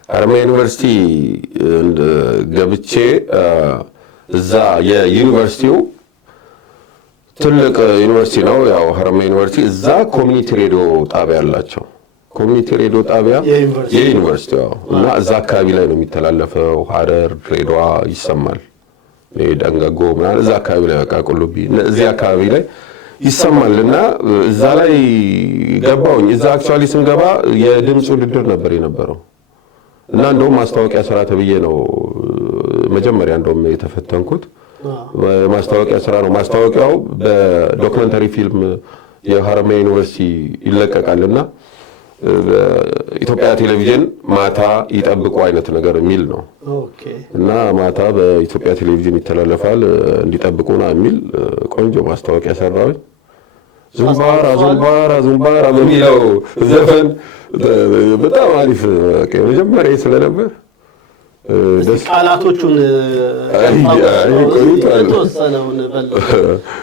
ሀረማያ ዩኒቨርሲቲ ገብቼ እዛ የዩኒቨርሲቲው ትልቅ ዩኒቨርሲቲ ነው። ያው ሀረማያ ዩኒቨርሲቲ እዛ ኮሚኒቲ ሬዲዮ ጣቢያ አላቸው። ኮሚኒቲ ሬዲዮ ጣቢያ የዩኒቨርሲቲው እና እዛ አካባቢ ላይ ነው የሚተላለፈው። ሀረር ድሬዳዋ ይሰማል። ደንገጎ ምናምን እዛ አካባቢ ላይ በቃ ቁልቢ እዚህ አካባቢ ላይ ይሰማልና እዛ ላይ ገባሁኝ። እዛ አክቹአሊ ስንገባ የድምጽ ውድድር ነበር የነበረው እና እንደውም ማስታወቂያ ስራ ተብዬ ነው መጀመሪያ እንደውም የተፈተንኩት። ማስታወቂያ ስራ ነው። ማስታወቂያው በዶክመንተሪ ፊልም የሀረማያ ዩኒቨርሲቲ ይለቀቃልና በኢትዮጵያ ቴሌቪዥን ማታ ይጠብቁ አይነት ነገር የሚል ነው። እና ማታ በኢትዮጵያ ቴሌቪዥን ይተላለፋል እንዲጠብቁና የሚል ቆንጆ ማስታወቂያ ሰራሁኝ። ዙምባራ ዙምባራ ዙምባራ በሚለው ዘፈን በጣም አሪፍ መጀመሪያ ስለነበር ቃላቶቹን የተወሰነውን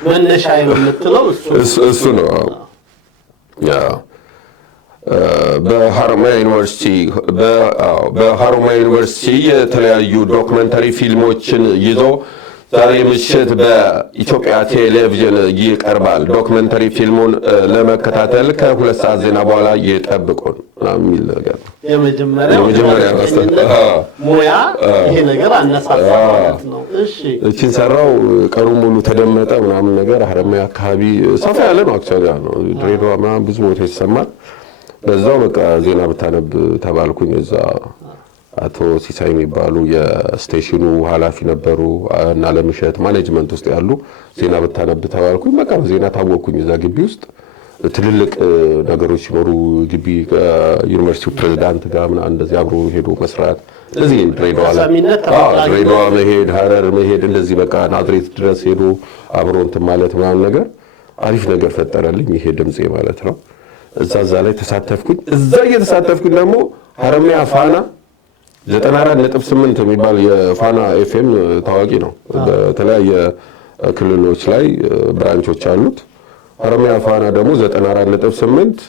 መነሻ ነው የምትለው እሱ ነው። በሀረማያ ዩኒቨርሲቲ የተለያዩ ዶክመንተሪ ፊልሞችን ይዞ ዛሬ ምሽት በኢትዮጵያ ቴሌቪዥን ይቀርባል። ዶክመንተሪ ፊልሙን ለመከታተል ከ2 ሰዓት ዜና በኋላ ይጠብቁን የሚል ነገር ነው። የመጀመሪያ ሙያ ይሄ ነገር አነሳሳ ማለት ነው። እሺ እቺን ሰራው ቀኑ ሙሉ ተደመጠ ምናምን ነገር። ሀረማያ አካባቢ ሰፋ ያለ ነው አክቹአሊ ነው። ድሬዳዋ ምናምን ብዙ ቦታ ይሰማል። በዛው በቃ ዜና ብታነብ ተባልኩኝ። እዛ አቶ ሲሳይ የሚባሉ የስቴሽኑ ኃላፊ ነበሩ እና ለምሸት ማኔጅመንት ውስጥ ያሉ ዜና ብታነብ ተባልኩኝ። በቃ ዜና ታወቅኩኝ። እዛ ግቢ ውስጥ ትልልቅ ነገሮች ሲኖሩ ግቢ ዩኒቨርሲቲው ፕሬዝዳንት ጋር ምናምን እንደዚህ አብሮ ሄዶ መስራት እዚህ ድሬዳዋ መሄድ ሀረር መሄድ እንደዚህ በቃ ናዝሬት ድረስ ሄዶ አብሮ እንትን ማለት ምናምን ነገር አሪፍ ነገር ፈጠረልኝ። ይሄ ድምጼ ማለት ነው። እዛ ላይ ተሳተፍኩኝ። እዛ እየተሳተፍኩኝ ደግሞ ሀረማያ ፋና 94.8 የሚባል የፋና ኤፍኤም ታዋቂ ነው። በተለያየ ክልሎች ላይ ብራንቾች አሉት። ሀረማያ ፋና ደግሞ 94.8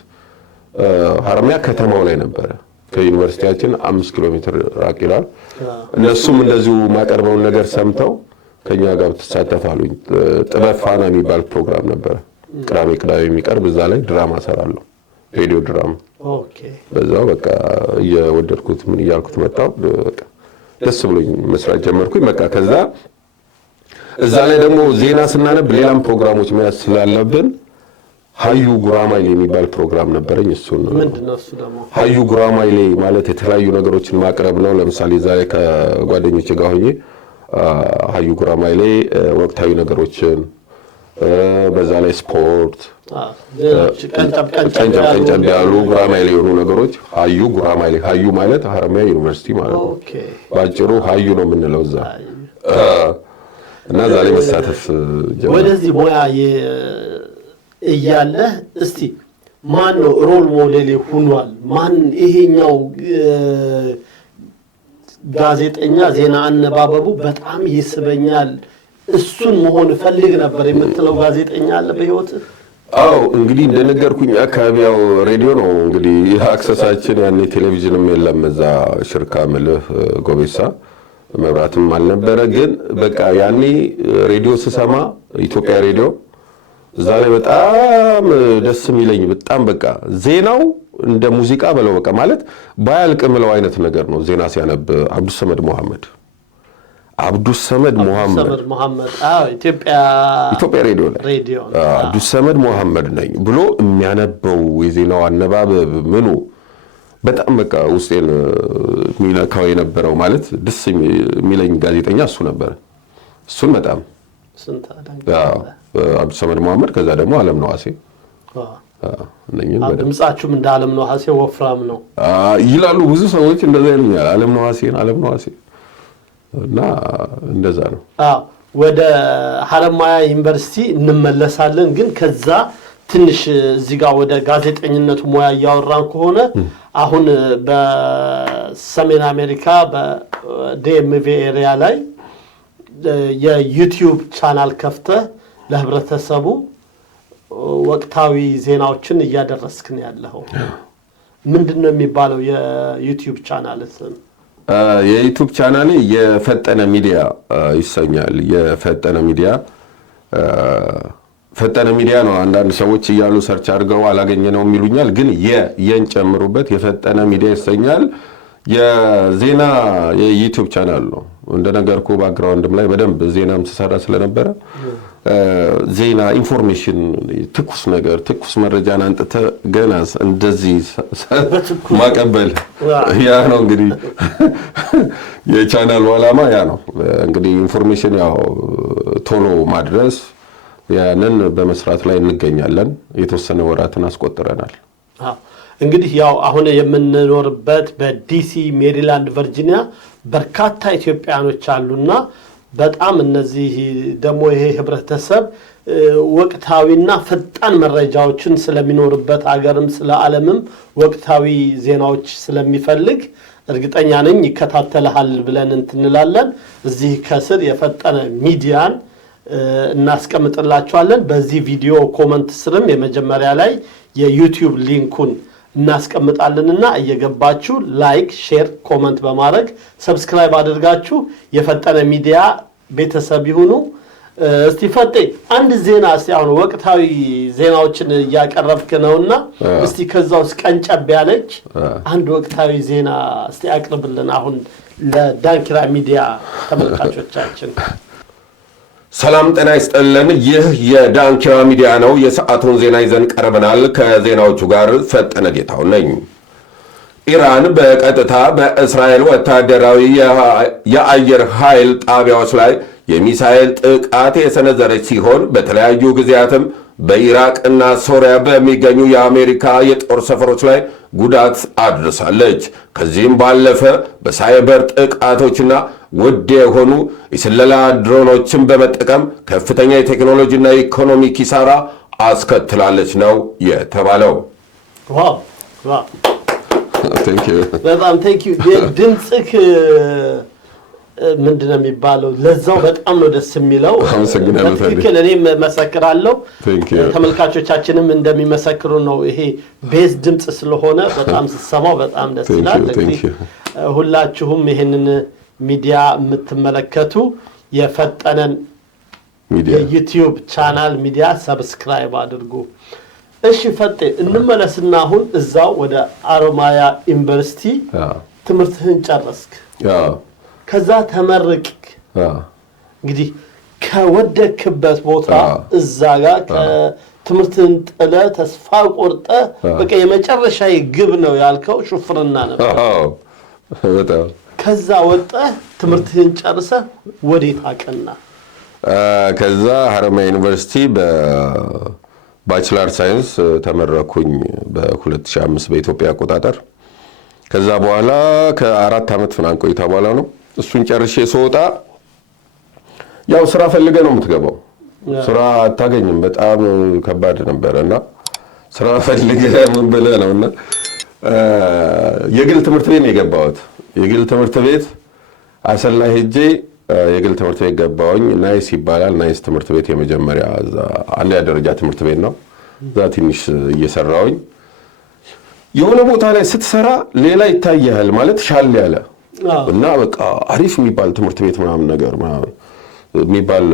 ሀረማያ ከተማው ላይ ነበረ። ከዩኒቨርሲቲያችን 5 ኪሎ ሜትር ራቅ ይላል። እነሱም እንደዚሁ ማቀርበውን ነገር ሰምተው ከኛ ጋር ተሳተፋሉኝ። ጥበብ ፋና የሚባል ፕሮግራም ነበረ። ቅዳሜ የሚቀርብ እዛ ላይ ድራማ ሰራለሁ። ሬዲዮ ድራማ በዛው በቃ እየወደድኩት ምን እያልኩት መጣሁ። በቃ ደስ ብሎኝ መስራት ጀመርኩኝ። በቃ ከዛ እዛ ላይ ደግሞ ዜና ስናነብ ሌላም ፕሮግራሞች መያዝ ስላለብን ሀዩ ጉራማይሌ የሚባል ፕሮግራም ነበረኝ። እሱን ምንድነው እሱ ደግሞ? ሀዩ ጉራማይሌ ማለት የተለያዩ ነገሮችን ማቅረብ ነው። ለምሳሌ ዛሬ ከጓደኞቼ ጋር ሆኜ ሀዩ ጉራማይሌ ወቅታዊ ነገሮችን በዛ ላይ ስፖርት ቀንጨብ ያሉ ጉራማይሌ የሆኑ ነገሮች ሀዩ ጉራማይሌ። ሀዩ ማለት ሀረማያ ዩኒቨርሲቲ ማለት ነው። ባጭሩ ሀዩ ነው የምንለው እዛ እና እዛ ላይ መሳተፍ ጀመርኩ። ወደዚህ ሙያ እያለ እስቲ ማን ነው ሮል ሞዴል ሆኗል? ማን ይሄኛው ጋዜጠኛ ዜና አነባበቡ በጣም ይስበኛል፣ እሱን መሆን ፈልግ ነበር የምትለው ጋዜጠኛ አለ በህይወትህ? አዎ እንግዲህ እንደነገርኩኝ አካባቢው ሬዲዮ ነው። እንግዲህ አክሰሳችን ያኔ ቴሌቪዥንም የለም እዛ ሽርካ ምልህ ጎቤሳ መብራትም አልነበረ። ግን በቃ ያኔ ሬዲዮ ስሰማ ኢትዮጵያ ሬዲዮ እዛ ላይ በጣም ደስ የሚለኝ በጣም በቃ ዜናው እንደ ሙዚቃ በለው በቃ ማለት ባያልቅ ምለው አይነት ነገር ነው። ዜና ሲያነብ አብዱሰመድ መሐመድ አዎ ኢትዮጵያ ሬዲዮ አብዱሰመድ መሐመድ ነኝ ብሎ የሚያነበው የዜናው አነባበብ ምኑ በጣም በቃ ውስጤን ሚነካው የነበረው ማለት ደስ የሚለኝ ጋዜጠኛ እሱ ነበር። እሱን በጣም አብዱሰመድ መሐመድ ከዛ ደግሞ አለም ነዋሴ እነኝን በደንብ ድምጻችሁም እንደ ዓለምነህ ዋሴ ወፍራም ነው ይላሉ ብዙ ሰዎች እንደዛ ይሉኛል። ዓለምነህ ዋሴ እና እንደዛ ነው። ወደ ሐረማያ ዩኒቨርሲቲ እንመለሳለን። ግን ከዛ ትንሽ እዚህ ጋር ወደ ጋዜጠኝነቱ ሙያ እያወራን ከሆነ አሁን በሰሜን አሜሪካ በዲኤምቪ ኤሪያ ላይ የዩቲዩብ ቻናል ከፍተህ ለህብረተሰቡ ወቅታዊ ዜናዎችን እያደረስክ ነው ያለው። ምንድነው የሚባለው የዩቲዩብ ቻናል ስም? የዩቲዩብ ቻናሌ የፈጠነ ሚዲያ ይሰኛል። ፈጠነ ሚዲያ ነው። አንዳንድ ሰዎች እያሉ ሰርች አድርገው አላገኘነውም ይሉኛል። ግን የን ጨምሩበት የፈጠነ ሚዲያ ይሰኛል። የዜና የዩቲዩብ ቻናል ነው። እንደነገርኩ ባክግራውንድም ላይ በደንብ ዜናም ስሰራ ስለነበረ ዜና ኢንፎርሜሽን ትኩስ መረጃን አንጥተ ገና እንደዚህ ማቀበል ያ ነው እንግዲህ የቻናሉ ዓላማ ያ ነው። እንግዲህ ኢንፎርሜሽን ያው ቶሎ ማድረስ ያንን በመስራት ላይ እንገኛለን። የተወሰነ ወራትን አስቆጥረናል። እንግዲህ ያው አሁን የምንኖርበት በዲሲ፣ ሜሪላንድ፣ ቨርጂኒያ በርካታ ኢትዮጵያኖች አሉና በጣም እነዚህ ደግሞ ይሄ ህብረተሰብ ወቅታዊና ፈጣን መረጃዎችን ስለሚኖርበት አገርም ስለ ዓለምም ወቅታዊ ዜናዎች ስለሚፈልግ እርግጠኛ ነኝ ይከታተልሃል ብለን እንትንላለን። እዚህ ከስር የፈጠነ ሚዲያን እናስቀምጥላችኋለን። በዚህ ቪዲዮ ኮመንት ስርም የመጀመሪያ ላይ የዩቲዩብ ሊንኩን እናስቀምጣለንና እየገባችሁ ላይክ፣ ሼር፣ ኮመንት በማድረግ ሰብስክራይብ አድርጋችሁ የፈጠነ ሚዲያ ቤተሰብ ይሁኑ። እስቲ ፈጤ አንድ ዜና እስቲ አሁን ወቅታዊ ዜናዎችን እያቀረብክ ነውና እስቲ ከዛው ቀንጨብ ያለች አንድ ወቅታዊ ዜና እስቲ አቅርብልን አሁን ለዳንኪራ ሚዲያ ተመልካቾቻችን። ሰላም ጤና ይስጥልን። ይህ የዳንኪራ ሚዲያ ነው። የሰዓቱን ዜና ይዘን ቀርበናል። ከዜናዎቹ ጋር ፈጠነ ጌታው ነኝ። ኢራን በቀጥታ በእስራኤል ወታደራዊ የአየር ኃይል ጣቢያዎች ላይ የሚሳኤል ጥቃት የሰነዘረች ሲሆን በተለያዩ ጊዜያትም በኢራቅና ሶሪያ በሚገኙ የአሜሪካ የጦር ሰፈሮች ላይ ጉዳት አድርሳለች። ከዚህም ባለፈ በሳይበር ጥቃቶችና ውድ የሆኑ የስለላ ድሮኖችን በመጠቀም ከፍተኛ የቴክኖሎጂና የኢኮኖሚ ኪሳራ አስከትላለች ነው የተባለው። ዋው በጣም ቴንኪዩ። ድምጽክ ምንድነው የሚባለው? ለዛው በጣም ነው ደስ የሚለው። ትክክል። እኔም መሰክራለሁ፣ ተመልካቾቻችንም እንደሚመሰክሩ ነው። ይሄ ቤዝ ድምጽ ስለሆነ በጣም ስሰማው በጣም ደስ ይላል። ሁላችሁም ይሄንን ሚዲያ የምትመለከቱ የፈጠነን የዩቲዩብ ቻናል ሚዲያ ሰብስክራይብ አድርጉ። እሺ ፈጤ እንመለስና አሁን እዛው ወደ ሐረማያ ዩኒቨርሲቲ ትምህርትህን ጨረስክ። ከዛ ተመረቅ። እንግዲህ ከወደክበት ቦታ እዛ ጋር ከትምህርትህን ጥለ ተስፋ ቆርጠ በቃ የመጨረሻ ግብ ነው ያልከው ሹፍርና ነበር። በጣም ከዛ ወጣ ትምህርትህን ጨርሰ ወዴት አቀና? ከዛ ሐረማያ ዩኒቨርሲቲ በባችለር ሳይንስ ተመረኩኝ በ2005 በኢትዮጵያ አቆጣጠር። ከዛ በኋላ ከ4 ዓመት ምናምን ቆይታ በኋላ ነው እሱን ጨርሼ ስወጣ ያው ስራ ፈልገ ነው የምትገባው። ስራ አታገኝም። በጣም ከባድ ነበርና ስራ ፈልገ ምን ብለህ ነውና የግል ትምህርት ቤት ነው የገባሁት። የግል ትምህርት ቤት አሰላ ሄጄ የግል ትምህርት ቤት ገባሁኝ። ናይስ ይባላል። ናይስ ትምህርት ቤት የመጀመሪያ አንደኛ ደረጃ ትምህርት ቤት ነው። እዛ ትንሽ እየሰራሁኝ የሆነ ቦታ ላይ ስትሰራ ሌላ ይታያል ማለት ሻል ያለ እና በቃ አሪፍ የሚባል ትምህርት ቤት ምናምን ነገር ምናምን የሚባል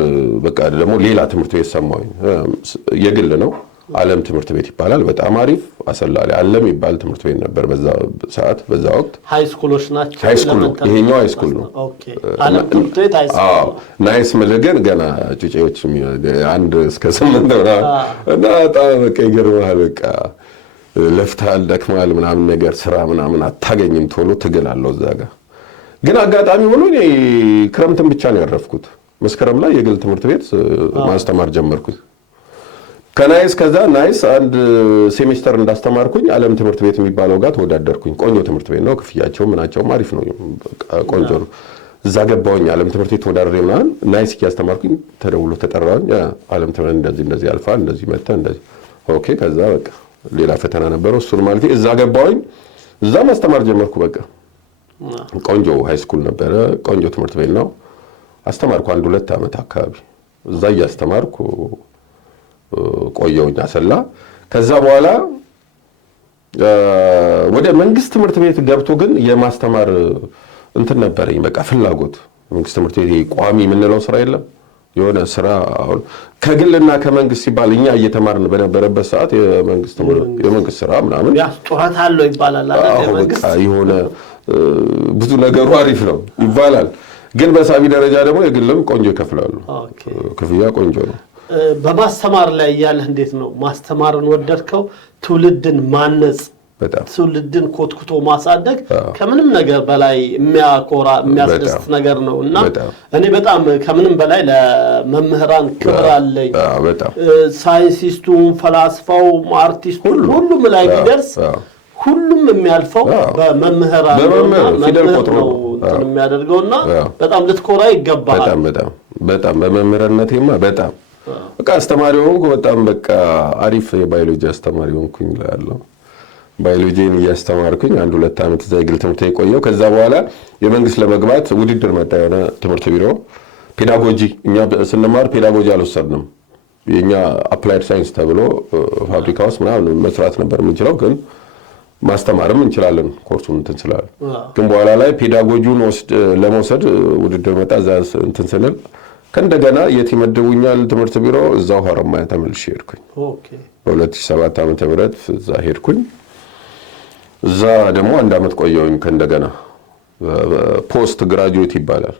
በቃ ደግሞ ሌላ ትምህርት ቤት ሰማሁኝ። የግል ነው፣ ዓለም ትምህርት ቤት ይባላል። በጣም አሪፍ አሰላ ላይ ዓለም የሚባል ትምህርት ቤት ነበር በዛ ሰዓት በዛ ወቅት። ሃይ ስኩሎች ናቸው። ሃይ ስኩል ነው ይሄኛው፣ ሃይ ስኩል ነው። ኦኬ ዓለም ትምህርት ቤት ሃይ ስኩል። ናይስ መልገን ገና ጩጬዎች 1 እስከ 8 እና በጣም በቃ ይገርምሃል። በቃ ለፍታል ደክማል ምናምን ነገር ስራ ምናምን አታገኝም ቶሎ ትገላለህ እዛ ጋር። ግን አጋጣሚ ሆኖ እኔ ክረምትን ብቻ ነው ያረፍኩት። መስከረም ላይ የግል ትምህርት ቤት ማስተማር ጀመርኩኝ። ከናይስ ከዛ ናይስ አንድ ሴሜስተር እንዳስተማርኩኝ ዓለም ትምህርት ቤት የሚባለው ጋር ተወዳደርኩኝ። ቆንጆ ትምህርት ቤት ነው፣ ክፍያቸው ምናቸውም አሪፍ ነው፣ ቆንጆ ነው። እዛ ገባሁኝ ዓለም ትምህርት ቤት ተወዳድሬ ምናምን ናይስ እያስተማርኩኝ ተደውሎ ተጠራሁኝ። ዓለም ትምህርት እንደዚህ አልፋል፣ እንደዚህ መጣ፣ እንደዚህ ኦኬ። ከዛ በቃ ሌላ ፈተና ነበረው እሱን ማለት እዛ ገባሁኝ። እዛ ማስተማር ጀመርኩ። በቃ ቆንጆ ሃይ ስኩል ነበረ፣ ቆንጆ ትምህርት ቤት ነው። አስተማርኩ 1-2 ዓመት አካባቢ እዛ እያስተማርኩ ቆየሁኝ አሰላ። ከዛ በኋላ ወደ መንግስት ትምህርት ቤት ገብቶ ግን የማስተማር እንትን ነበረኝ በቃ ፍላጎት። መንግስት ትምህርት ቤት ቋሚ የምንለው ስራ የለም፣ የሆነ ስራ አሁን ከግልና ከመንግስት ሲባል እኛ እየተማርን በነበረበት ሰዓት የመንግስት ስራ ምናምን ጡረታ አለው ይባላል አይደል? በቃ የሆነ ብዙ ነገሩ አሪፍ ነው ይባላል። ግን በሳቢ ደረጃ ደግሞ የግልም ቆንጆ ይከፍላሉ። ክፍያ ቆንጆ ነው። በማስተማር ላይ ያለህ እንዴት ነው? ማስተማርን ወደድከው? ትውልድን ማነጽ ትውልድን ኮትኩቶ ማሳደግ ከምንም ነገር በላይ የሚያኮራ የሚያስደስት ነገር ነው እና እኔ በጣም ከምንም በላይ ለመምህራን ክብር አለኝ። ሳይንቲስቱም፣ ፈላስፋውም፣ አርቲስቱም ሁሉም ላይ ቢደርስ ሁሉም የሚያልፈው በመምህራን ፊደል ቆጥሮ ነው የሚያደርገውና በጣም ልትኮራ ይገባል። በጣም በመምህርነቴማ በጣም በቃ አስተማሪ ሆንኩ። በጣም በቃ አሪፍ የባዮሎጂ አስተማሪ ሆንኩኝ እላለሁ። ባዮሎጂን እያስተማርኩኝ 1-2 ዓመት እዛ የግል ትምህርት የቆየው። ከዛ በኋላ የመንግስት ለመግባት ውድድር መጣ። የሆነ ትምህርት ቢሮ ፔዳጎጂ፣ እኛ ስንማር ፔዳጎጂ አልወሰድንም። የኛ አፕላይድ ሳይንስ ተብሎ ፋብሪካ ውስጥ ምናምን መስራት ነበር የምንችለው፣ ግን ማስተማርም እንችላለን ኮርሱን እንትን ስላለ። ግን በኋላ ላይ ፔዳጎጂውን ለመውሰድ ውድድር መጣ። እዛ እንትን ስንል ከእንደገና የት ይመድቡኛል ትምህርት ቢሮ፣ እዛው ሀረማያ ተመልሼ ሄድኩኝ። በ2007 ዓመተ ምህረት እዛ ሄድኩኝ። እዛ ደግሞ 1 ዓመት ቆየሁኝ። ከእንደገና ፖስት ግራጁዌት ይባላል።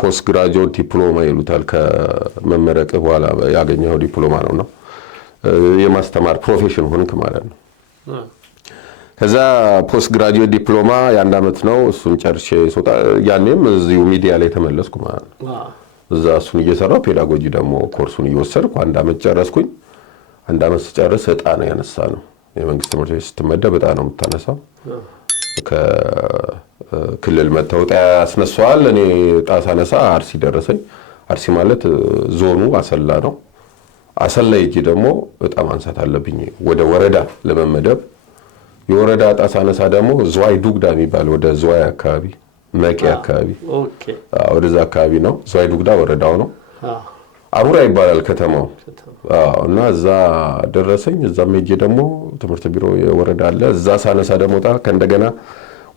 ፖስት ግራጁዌት ዲፕሎማ ይሉታል። ከመመረቅ በኋላ ያገኘው ዲፕሎማ ነው። የማስተማር ፕሮፌሽን ሆንክ ማለት ነው። ከዛ ፖስት ግራጁዌት ዲፕሎማ የ1 ዓመት ነው። እሱን ጨርሼ ስወጣ ያኔም እዚሁ ሚዲያ ላይ ተመለስኩ ማለት ነው። እዛ እሱን እየሰራው ፔዳጎጂ ደግሞ ኮርሱን እየወሰድኩ 1 ዓመት ጨረስኩኝ። 1 ዓመት ስጨርስ ዕጣ ነው ያነሳ ነው። የመንግስት ትምህርት ቤት ስትመደብ ዕጣ ነው የምታነሳው። ከክልል መታወቂያ ያስነሳዋል። እኔ ዕጣ ሳነሳ አርሲ ደረሰኝ። አርሲ ማለት ዞኑ አሰላ ነው። አሰላ ሂጂ ደግሞ ዕጣ ማንሳት አለብኝ ወደ ወረዳ ለመመደብ። የወረዳ ዕጣ ሳነሳ ደግሞ ዝዋይ ዱግዳ የሚባል ወደ ዝዋይ አካባቢ መቂ አካባቢ ወደዛ አካባቢ ነው። ዝዋይ ዱግዳ ወረዳው ነው። አሩራ ይባላል ከተማው። እና እዛ ደረሰኝ። እዛም ሄጄ ደግሞ ትምህርት ቢሮ የወረዳ አለ። እዛ ሳነሳ ደግሞ ዕጣ ከእንደገና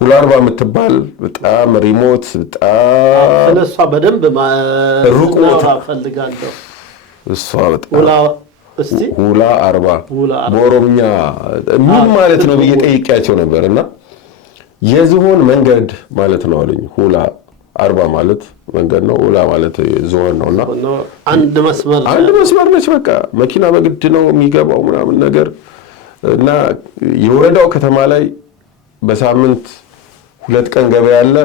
ውላርባ የምትባል በጣም ሪሞት በጣም ስለሷ በደንብ ሩቅ ቦታ ፈልጋለሁ። እሷ በጣም ሁላ 40 በኦሮምኛ ምን ማለት ነው ብዬ ጠይቄያቸው ነበርና የዝሆን መንገድ ማለት ነው አሉኝ። ሁላ 40 ማለት መንገድ ነው፣ ሁላ ማለት ዝሆን ነውና አንድ መስመር ነች። በቃ መኪና በግድ ነው የሚገባው ምናምን ነገር እና የወረዳው ከተማ ላይ በሳምንት 2 ቀን ገበያ አለ።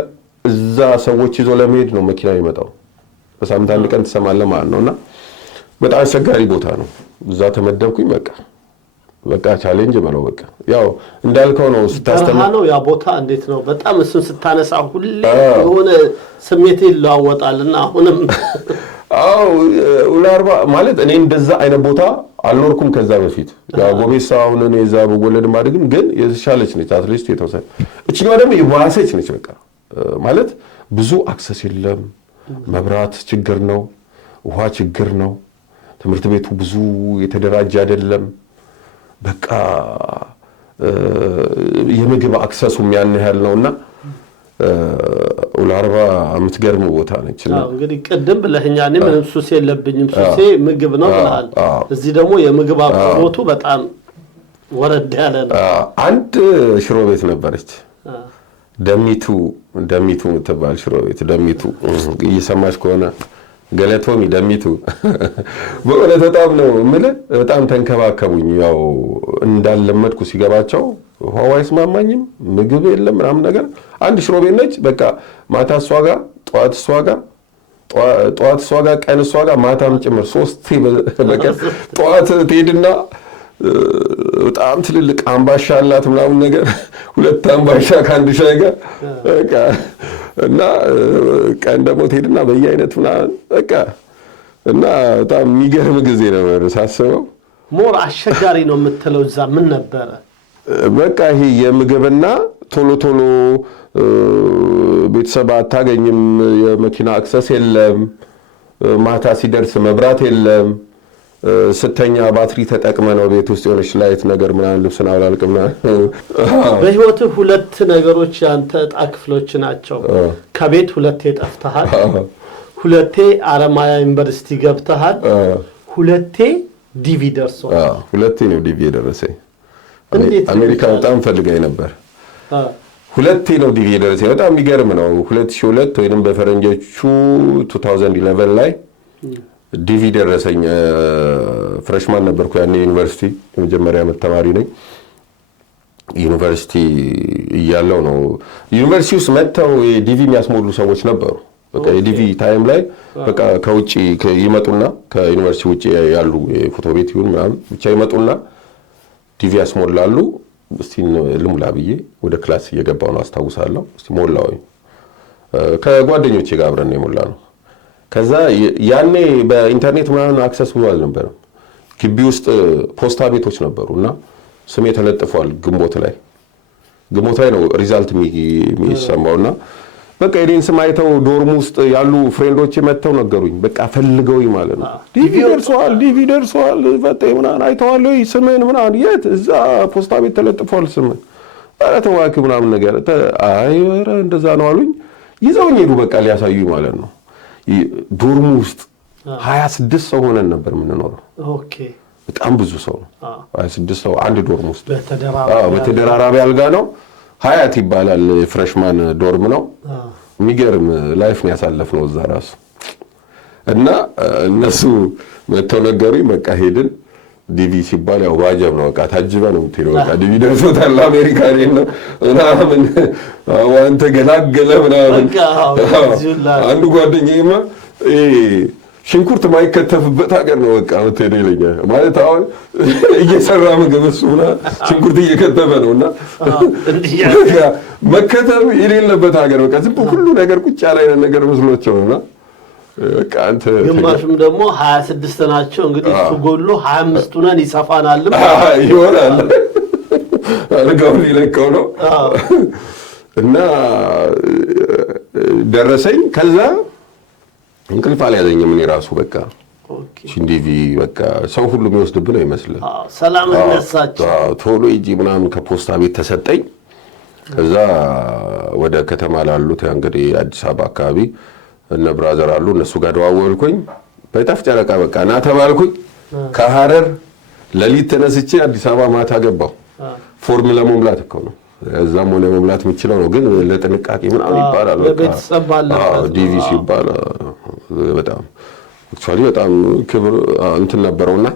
እዛ ሰዎች ይዞ ለመሄድ ነው መኪና የሚመጣው። በሳምንት 1 ቀን ትሰማለህ ማለት ነውና በጣም አስቸጋሪ ቦታ ነው። እዛ ተመደብኩኝ። በቃ ቻሌንጅ ነው። በቃ ያው እንዳልከው ነው። ስታስተምር ነው ያ ቦታ እንዴት ነው? በጣም እሱን ስታነሳ ሁሌ የሆነ ስሜት ይለዋወጣልና አሁንም ውላርባ ማለት እኔ እንደዛ አይነት ቦታ አልኖርኩም ከዛ በፊት። ያው ጎቤሳ አሁን እኔ እዛ በወለድ ማድግም ግን የተሻለች ነች። አትሊስት የተወሰነ እቺኛው ደግሞ የዋሰች ነች። በቃ ማለት ብዙ አክሰስ የለም። መብራት ችግር ነው፣ ውሃ ችግር ነው። ትምህርት ቤቱ ብዙ የተደራጀ አይደለም። በቃ የምግብ አክሰሱም ያን ያህል ነውና ውላርባ የምትገርም ቦታ ነች። እንግዲህ ቅድም ብለህኛል እኔ ምንም ሱስ የለብኝም፣ ሱሴ ምግብ ነው ብለሃል። እዚህ ደግሞ የምግብ አቅርቦቱ በጣም ወረድ ያለ ነው። አንድ ሽሮ ቤት ነበረች ደሚቱ የምትባል ሽሮ ቤት። ደሚቱ እየሰማች ከሆነ ገለቶሚ ደሚቱ በእውነት በጣም ነው የምልህ። በጣም ተንከባከቡኝ። ያው እንዳለመድኩ ሲገባቸው ውሃ አይስማማኝም፣ ምግብ የለም ምናምን ነገር። አንድ ሽሮ ቤት ነች። በቃ ማታ እሷ ጋር፣ ጠዋት እሷ ጋር፣ ጠዋት እሷ ጋር ቀን እሷ ጋር ማታም ጭምር 3 በቀን ጠዋት ትሄድና በጣም ትልልቅ አምባሻ አላት ምናምን ነገር 2 አምባሻ ከአንድ ሻይ ጋር በቃ እና ቀን ደግሞ ትሄድና በየአይነት ምናምን በቃ እና በጣም የሚገርም ጊዜ ነበር ሳስበው። ሞር አስቸጋሪ ነው የምትለው እዛ ምን ነበረ? በቃ ይሄ የምግብና ቶሎ ቤተሰብ አታገኝም፣ የመኪና አክሰስ የለም፣ ማታ ሲደርስ መብራት የለም፣ ስተኛ ባትሪ ተጠቅመ ነው ቤት ውስጥ የሆነች ላይት ነገር ምናምን ልብስን አውላልቅ ምናምን። በህይወትህ 2 ነገሮች ያንተ ዕጣ ክፍሎች ናቸው። ከቤት 2 ጠፍተሃል፣ 2 አለማያ ዩኒቨርሲቲ ገብተሃል፣ 2 ዲቪ ደርሷል። 2 ነው ዲቪ የደረሰኝ። አሜሪካ በጣም ፈልጋኝ ነበር። 2 ነው ዲቪ የደረሰኝ። በጣም የሚገርም ነው። 2002 ወይንም በፈረንጆቹ 2011 ላይ ዲቪ ደረሰኝ። ፍሬሽማን ነበርኩ ያኔ ዩኒቨርሲቲ የመጀመሪያ ዓመት ተማሪ ነኝ። ዩኒቨርሲቲ እያለው ነው ዩኒቨርሲቲ ውስጥ መጥተው ዲቪ የሚያስሞሉ ሰዎች ነበሩ። በቃ የዲቪ ታይም ላይ በቃ ከውጪ ይመጡና ከዩኒቨርሲቲ ውጪ ያሉ የፎቶ ቤት ይሁን ምናምን ብቻ ይመጡና ዲቪ ያስሞላሉ። እስቲ ልሙላ ብዬ ወደ ክላስ እየገባው ነው አስታውሳለሁ። እስቲ ሞላው ከጓደኞቼ ጋር አብረን የሞላ ነው። ከዛ ያኔ በኢንተርኔት ምናምን አክሰስ ብዙ አልነበረም። ግቢ ውስጥ ፖስታ ቤቶች ነበሩና ስሜ ተለጥፏል። ግንቦት ላይ ነው ሪዛልት የሚሰማውና በቃ የኔን ስም አይተው ዶርም ውስጥ ያሉ ፍሬንዶቼ መጥተው ነገሩኝ። በቃ ፈልገውኝ ማለት ነው። ዲቪ ደርሷል ፈጤ ምናምን አይተዋል ወይ ስምን ምናምን የት እዛ ፖስታ ቤት ተለጥፏል ስምን ኧረ ተው እባክህ ምናምን ነገር አይ ኧረ እንደዛ ነው አሉኝ። ይዘውኝ ሄዱ በቃ ሊያሳዩኝ ማለት ነው። ዶርም ውስጥ 26 ሰው ሆነን ነበር የምንኖረው። ኦኬ በጣም ብዙ ሰው ነው። 26 ሰው አንድ ዶርም ውስጥ በተደራራቢ አልጋ ነው። ሀያት ይባላል ፍሬሽማን ዶርም ነው። የሚገርም ላይፍ ነው ያሳለፍነው እዛ ራሱ እና እነሱ መተው ነገሩኝ። በቃ ሄድን። ዲቪ ሲባል ያው ባጀብ ነው በቃ ታጅበ ነው የምትሄደው። በቃ ዲቪ ደርሶታል አሜሪካን ነው ምናምን አንተ ገላገለ ምናምን። አንዱ ጓደኛዬማ ሽንኩርት ማይከተፍበት ሀገር ነው በቃ ወተደ ይለኛል። ማለት አሁን እየሰራ ምግብ እሱ ምናምን ሽንኩርት እየከተፈ ነውና መከተፍ የሌለበት ሀገር በቃ ዝም ሁሉ ነገር ቁጭ ያለ አይነት ነገር መስሎቸው ነውና በቃ አንተ ግማሹም ደግሞ 26 ናቸው እንግዲህ እሱ ጎሎ 25 ነን ይሰፋናል ይሆናል አልጋው ሊለቀው ነው እና ደረሰኝ። ከዛ እንቅልፍ አልያዘኝም እኔ ራሱ በቃ ዲቪ በቃ ሰው ሁሉ የሚወስድብህ ነው ይመስላል። ሰላም ነሳቸው ቶሎ ሂጂ ምናምን ከፖስታ ቤት ተሰጠኝ። ከዛ ወደ ከተማ ላሉት እንግዲህ አዲስ አበባ አካባቢ እነ ብራዘር አሉ እነሱ ጋር ደዋወልኩኝ። በጠፍ ጨረቃ በቃ ና ተባልኩኝ። ከሐረር ለሊት ተነስቼ አዲስ አበባ ማታ ገባሁ። ፎርም ለመሙላት እኮ ነው እዛም ሆነ መሙላት የምችለው ነው ግን ለጥንቃቄ ምናምን ይባላል በቃ ዲቪ ሲባል በጣም አክቹአሊ በጣም ክብር እንትን ነበረውና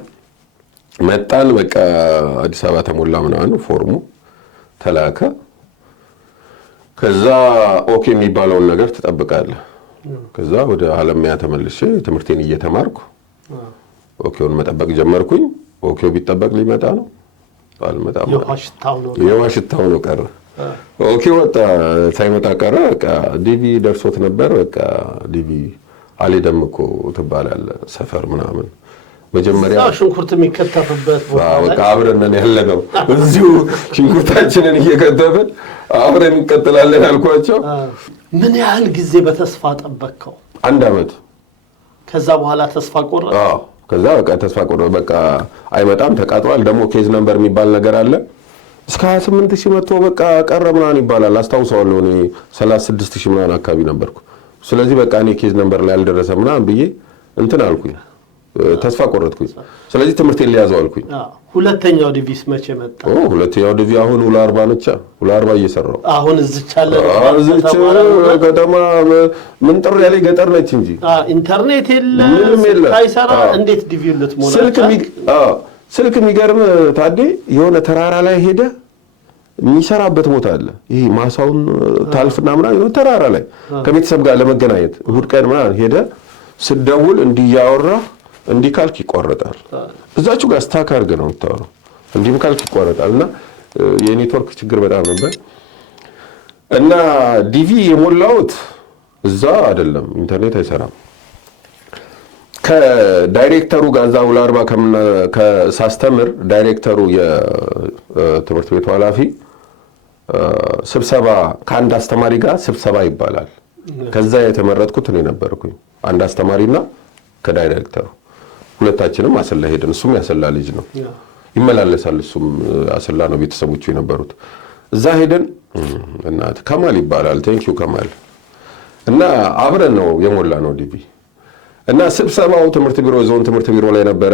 መጣን። በቃ አዲስ አበባ ተሞላ ምናምን ፎርሙ ተላከ። ከዛ ኦኬ የሚባለውን ነገር ትጠብቃለህ። ከዛ ወደ አለማያ ተመልሼ ትምህርቴን እየተማርኩ ኦኬውን መጠበቅ ጀመርኩኝ። ኦኬው ቢጠበቅ ሊመጣ ነው አልመጣም። የዋሽታው ነው ቀረ። ኦኬ ወጣ ሳይመጣ ቀረ። በቃ ዲቪ ደርሶት ነበር። በቃ ዲቪ አልሄደም እኮ ትባላለህ ሰፈር ምናምን። መጀመሪያ ሽንኩርት የሚከተፍበት ቦታ በቃ አብረን ነን ያለነው እዚሁ ሽንኩርታችንን እየከተፍን አብረን እንቀጥላለን አልኳቸው። ምን ያህል ጊዜ በተስፋ ጠበቅከው? 1 ዓመት። ከዛ በኋላ ተስፋ ቆረጥ? አዎ ከዛ በቃ ተስፋ ቆረጥ። በቃ አይመጣም ተቃጥሏል። ደግሞ ኬዝ ነምበር የሚባል ነገር አለ። እስከ 28000 መጥቶ በቃ ቀረ ምናምን ይባላል። አስታውሰዋለሁ እኔ 36000 ምናምን አካባቢ ነበርኩ። ስለዚህ በቃ እኔ ኬዝ ነምበር ላይ አልደረሰ ምናምን ብዬ እንትን አልኩኝ፣ ተስፋ ቆረጥኩኝ። ስለዚህ ትምህርቴን ሊያዘው አልኩኝ። ሁለተኛው ዲቪስ መቼ መጣ? ሁለተኛው ዲቪ አሁን 240 ነች። 240 እየሰራው አሁን እዚች አለ ከተማ ምን ጥር ያለ ገጠር ነች እንጂ ኢንተርኔት የለም ሳይሰራ እንዴት ዲቪ ልትሞላ? ስልክ የሚገርም ታዴ የሆነ ተራራ ላይ ሄደ የሚሰራበት ቦታ አለ። ይሄ ማሳውን ታልፍና ምናምን ተራራ ላይ ከቤተሰብ ጋር ለመገናኘት እሑድ ቀን ምናምን ሄደ ስደውል እንዲያወራ እንዲህ ካልክ ይቆረጣል። እዛችሁ ጋር ስታክ አድርገህ ነው የምታወራው። እንዲህም ካልክ ይቆረጣል። እና የኔትወርክ ችግር በጣም ነበር። እና ዲቪ የሞላሁት እዛ አይደለም፣ ኢንተርኔት አይሰራም። ከዳይሬክተሩ ጋር እዛ ውል አርባ ከሳስተምር ዳይሬክተሩ የትምህርት ቤቱ ኃላፊ ስብሰባ ከአንድ አስተማሪ ጋር ስብሰባ ይባላል። ከዛ የተመረጥኩት እኔ ነበርኩኝ። አንድ አስተማሪና ከዳይሬክተሩ ሁለታችንም አሰላ ሄድን። እሱም ያሰላ ልጅ ነው፣ ይመላለሳል። እሱም አሰላ ነው ቤተሰቦቹ የነበሩት። እዛ ሄደን እናት ከማል ይባላል፣ ቴንኪዩ ከማል። እና አብረን ነው የሞላ ነው ዲቪ። እና ስብሰባው ትምህርት ቢሮ ዞን ትምህርት ቢሮ ላይ ነበረ።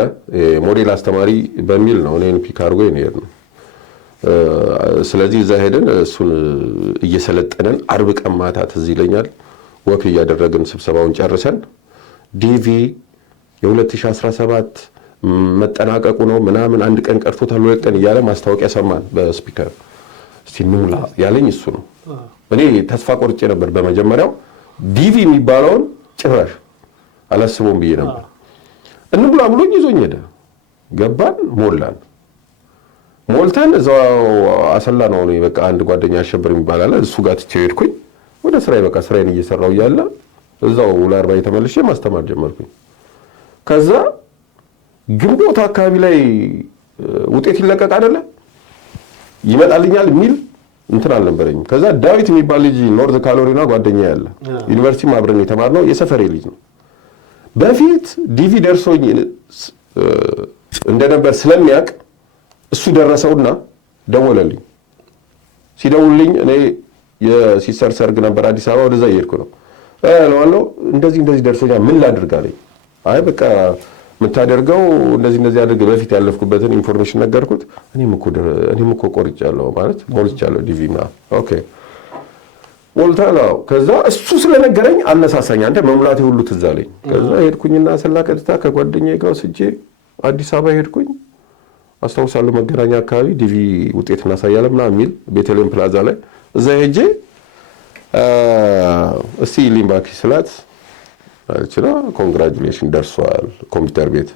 ሞዴል አስተማሪ በሚል ነው እኔን ፒክ አድርጎ ይሄድ ነው። ስለዚህ እዛ ሄደን እሱን እየሰለጠነን አርብ ቀን ማታ ትዝ ይለኛል ወክ እያደረግን ስብሰባውን ጨርሰን ዲቪ የ2017 መጠናቀቁ ነው ምናምን አንድ ቀን ቀርቶታል፣ ሁለት ቀን እያለ ማስታወቂያ ሰማን በስፒከር። እስቲ እንሙላ ያለኝ እሱ ነው። እኔ ተስፋ ቆርጬ ነበር በመጀመሪያው ዲቪ የሚባለውን ጭራሽ አላስበውም ብዬ ነበር። እንሙላ ብሎኝ ይዞኝ ሄደ። ገባን፣ ሞልተን እዛው አሰላ ነው እኔ በቃ አንድ ጓደኛ አሸብር የሚባል አለ፣ እሱ ጋር ትቼው ሄድኩኝ ወደ ስራዬ። በቃ ስራዬን እየሰራው እያለ እዛው ውል አርባ ተመልሼ ማስተማር ጀመርኩኝ። ከዛ ግንቦት አካባቢ ላይ ውጤት ይለቀቅ አይደለ ይመጣልኛል የሚል እንትን አልነበረኝም። ከዛ ዳዊት የሚባል ልጅ ኖርዝ ካሮላይና ጓደኛ ያለ ዩኒቨርሲቲ አብረን የተማርነው የሰፈሬ ልጅ ነው። በፊት ዲቪ ደርሶኝ እንደነበር ስለሚያውቅ እሱ ደረሰውና ደወለልኝ። ሲደውልልኝ እኔ የሲስተር ሰርግ ነበር አዲስ አበባ፣ ወደዛ እየሄድኩ ነው እለዋለሁ። እንደዚህ ደርሶኛል ምን ላድርግ አለኝ። አይ በቃ የምታደርገው እንደዚህ አድርግ። በፊት ያለፍኩበትን ኢንፎርሜሽን ነገርኩት። እኔም እኮ ቆርጫለሁ ማለት ሞልቻለሁ ዲቪና። ኦኬ ሞልታለሁ። ከዛ እሱ ስለነገረኝ አነሳሳኝ። አንተ መሙላቴ ሁሉ ትዝ አለኝ። ከዛ ሄድኩኝና ሰላ ቀጥታ ከጓደኛዬ ጋር ወስጄ አዲስ አበባ ሄድኩኝ። አስታውሳለሁ መገናኛ አካባቢ ዲቪ ውጤት እናሳያለን ምናምን የሚል ቤተልሔም ፕላዛ ላይ እዛ ሄጄ እስቲ ሊምባኪ ስላት አለችና ኮንግራጁሌሽን ደርሷል ኮምፒውተር ቤት።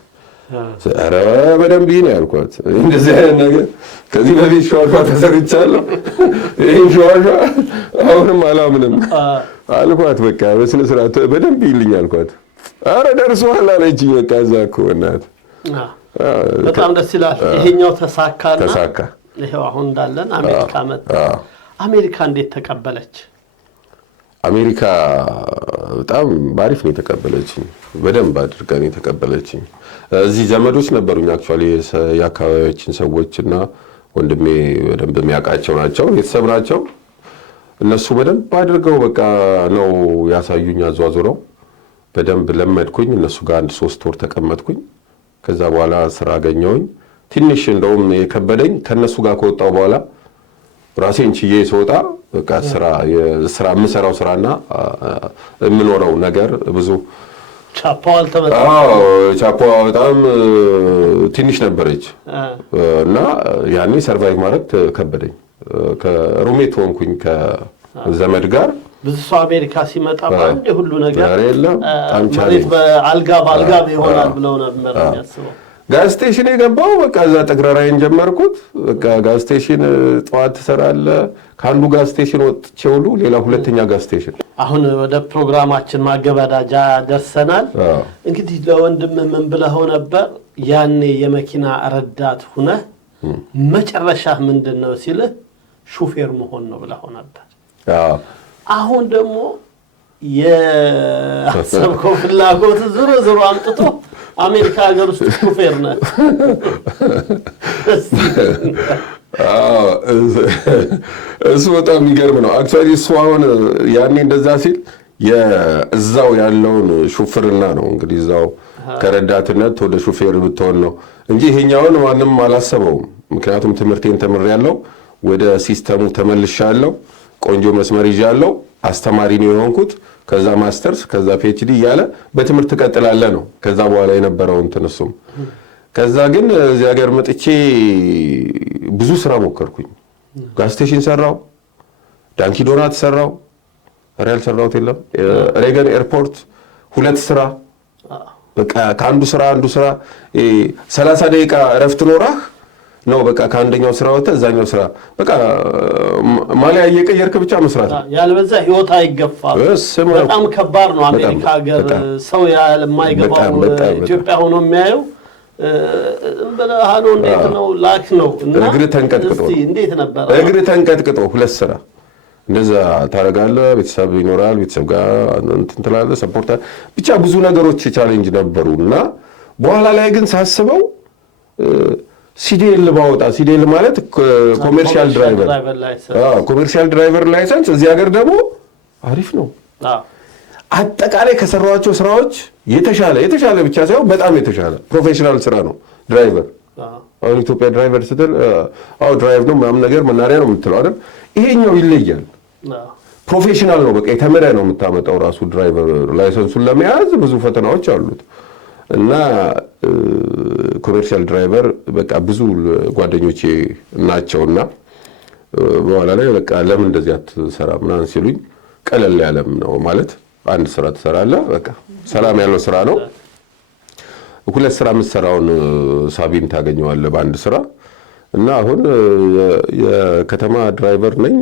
ኧረ በደንብ ነው ያልኳት። እንደዚህ አይነት ነገር ከዚህ በፊት ሸዋሿ ተሰርቻለሁ፣ ይሄን ሸዋሿ አሁንም አላምንም አልኳት። በቃ በስነ ስርዓት በደንብ ይልኝ አልኳት። ኧረ ደርሷል አለችኝ። በቃ እዛ እኮ እናት በጣም ደስ ይላል። ይሄኛው ተሳካ። ይሄው አሁን እንዳለን አሜሪካ መጣ። አሜሪካ እንዴት ተቀበለች? አሜሪካ በጣም ባሪፍ ነው የተቀበለችኝ። በደንብ አድርገን የተቀበለችኝ። እዚህ ዘመዶች ነበሩኝ አክቹአሊ የአካባቢያችን ሰዎችና ወንድሜ በደንብ የሚያውቃቸው ናቸው፣ ቤተሰብ ናቸው። እነሱ በደንብ አድርገው በቃ ነው ያሳዩኝ። አዟዙረው በደንብ ለመድኩኝ። እነሱ ጋር 1-3 ወር ተቀመጥኩኝ። ከዛ በኋላ ስራ አገኘሁኝ። ትንሽ እንደውም የከበደኝ ከነሱ ጋር ከወጣው በኋላ ራሴን ችዬ ስወጣ በቃ ስራ የምሰራው ስራና የምኖረው ነገር ብዙ ቻፓዋ በጣም ትንሽ ነበረች እና ያኔ ሰርቫይቭ ማድረግ ከበደኝ። ከሩሜት ሆንኩኝ ከዘመድ ጋር። ብዙ ሰው አሜሪካ ሲመጣ ባንዴ ሁሉ ነገር ማለት በአልጋ ባልጋ ይሆናል ብለው ነበር የሚያስበው። ጋዝ ስቴሽን የገባው በቃ እዛ ጠቅራራይን ጀመርኩት። በቃ ጋዝ ስቴሽን ጠዋት ትሰራለህ። ከአንዱ ጋዝ ስቴሽን ወጥቼ ሁሉ ሌላ ሁለተኛ ጋዝ ስቴሽን። አሁን ወደ ፕሮግራማችን ማገባዳጃ ደርሰናል። እንግዲህ ለወንድም ምን ብለኸው ነበር ያኔ የመኪና ረዳት ሁነህ መጨረሻ ምንድነው ሲልህ ሹፌር መሆን ነው ብለኸው ነበር። አሁን ደግሞ የአሰብከው ፍላጎት ዞሮ አምጥቶ አሜሪካ ሀገር ውስጥ ሹፌር ነህ። እሱ በጣም የሚገርም ነው። አክቹዋሊ እሱ አሁን ያኔ እንደዛ ሲል የእዛው ያለውን ሹፍርና ነው እንግዲህ እዛው ከረዳትነት ወደ ሹፌር ብትሆን ነው እንጂ ይሄኛውን ማንም አላሰበውም። ምክንያቱም ትምህርቴን ተምሬያለሁ፣ ወደ ሲስተሙ ተመልሻለሁ፣ ቆንጆ መስመር ይዣለሁ፣ አስተማሪ ነው የሆንኩት። ከዛ ማስተርስ ከዛ ፒኤችዲ እያለ በትምህርት ቀጥላለህ ነው ከዛ በኋላ የነበረው እንትን እሱም። ከዛ ግን እዚህ ሀገር መጥቼ ብዙ ስራ ሞከርኩኝ። ጋዝ ስቴሽን ሰራው፣ ዳንኪ ዶናት ሰራው፣ ሪያል ሰራውት የለም ሬገን ኤርፖርት 2 ስራ በቃ ከአንዱ ስራ 30 ደቂቃ እረፍት ኖራህ ነው በቃ ከአንደኛው ስራ ወጥተህ እዛኛው ስራ በቃ ማሊያ እየቀየርክ ብቻ መስራት ያለበዛ ህይወት አይገፋም። በጣም ከባድ ነው። አሜሪካ ሀገር ሰው የማይገባው ኢትዮጵያ ሆኖ የሚያየው በለሃሎ እንዴት ነው ላክ ነው እና እግር ተንቀጥቅጦ እንዴት ነበር እግር ተንቀጥቅጦ 2 ስራ እንደዛ ታረጋለህ። ቤተሰብ ይኖራል፣ ቤተሰብ ጋር እንትን ትላለህ፣ ሰፖርት ብቻ ብዙ ነገሮች ቻሌንጅ ነበሩና በኋላ ላይ ግን ሳስበው ሲዲኤል ባወጣ ሲዲኤል ማለት ኮሜርሻል ድራይቨር ላይሰንስ እዚህ ሀገር ደግሞ አሪፍ ነው። አጠቃላይ ከሰራኋቸው ስራዎች የተሻለ ብቻ ሳይሆን በጣም የተሻለ ፕሮፌሽናል ስራ ነው ድራይቨር። አሁን ኢትዮጵያ ድራይቨር ስትል ድራይቭ ነው ምናምን ነገር መናሪያ ነው የምትለው አይደል? ይሄኛው ይለያል። ፕሮፌሽናል ነው። በቃ የተመረጠ ነው የምታመጣው። ራሱ ድራይቨር ላይሰንሱን ለመያዝ ብዙ ፈተናዎች አሉት እና ኮሜርሻል ድራይቨር በቃ ብዙ ጓደኞቼ ናቸውና በኋላ ላይ በቃ ለምን እንደዚህ አትሰራ ምናምን ሲሉኝ ቀለል ያለም ነው ማለት አንድ ስራ ትሰራለህ፣ በቃ ሰላም ያለው ስራ ነው። 2 ስራ የምትሰራውን ሳቢን ታገኘዋለህ በአንድ ስራ እና አሁን የከተማ ድራይቨር ነኝ።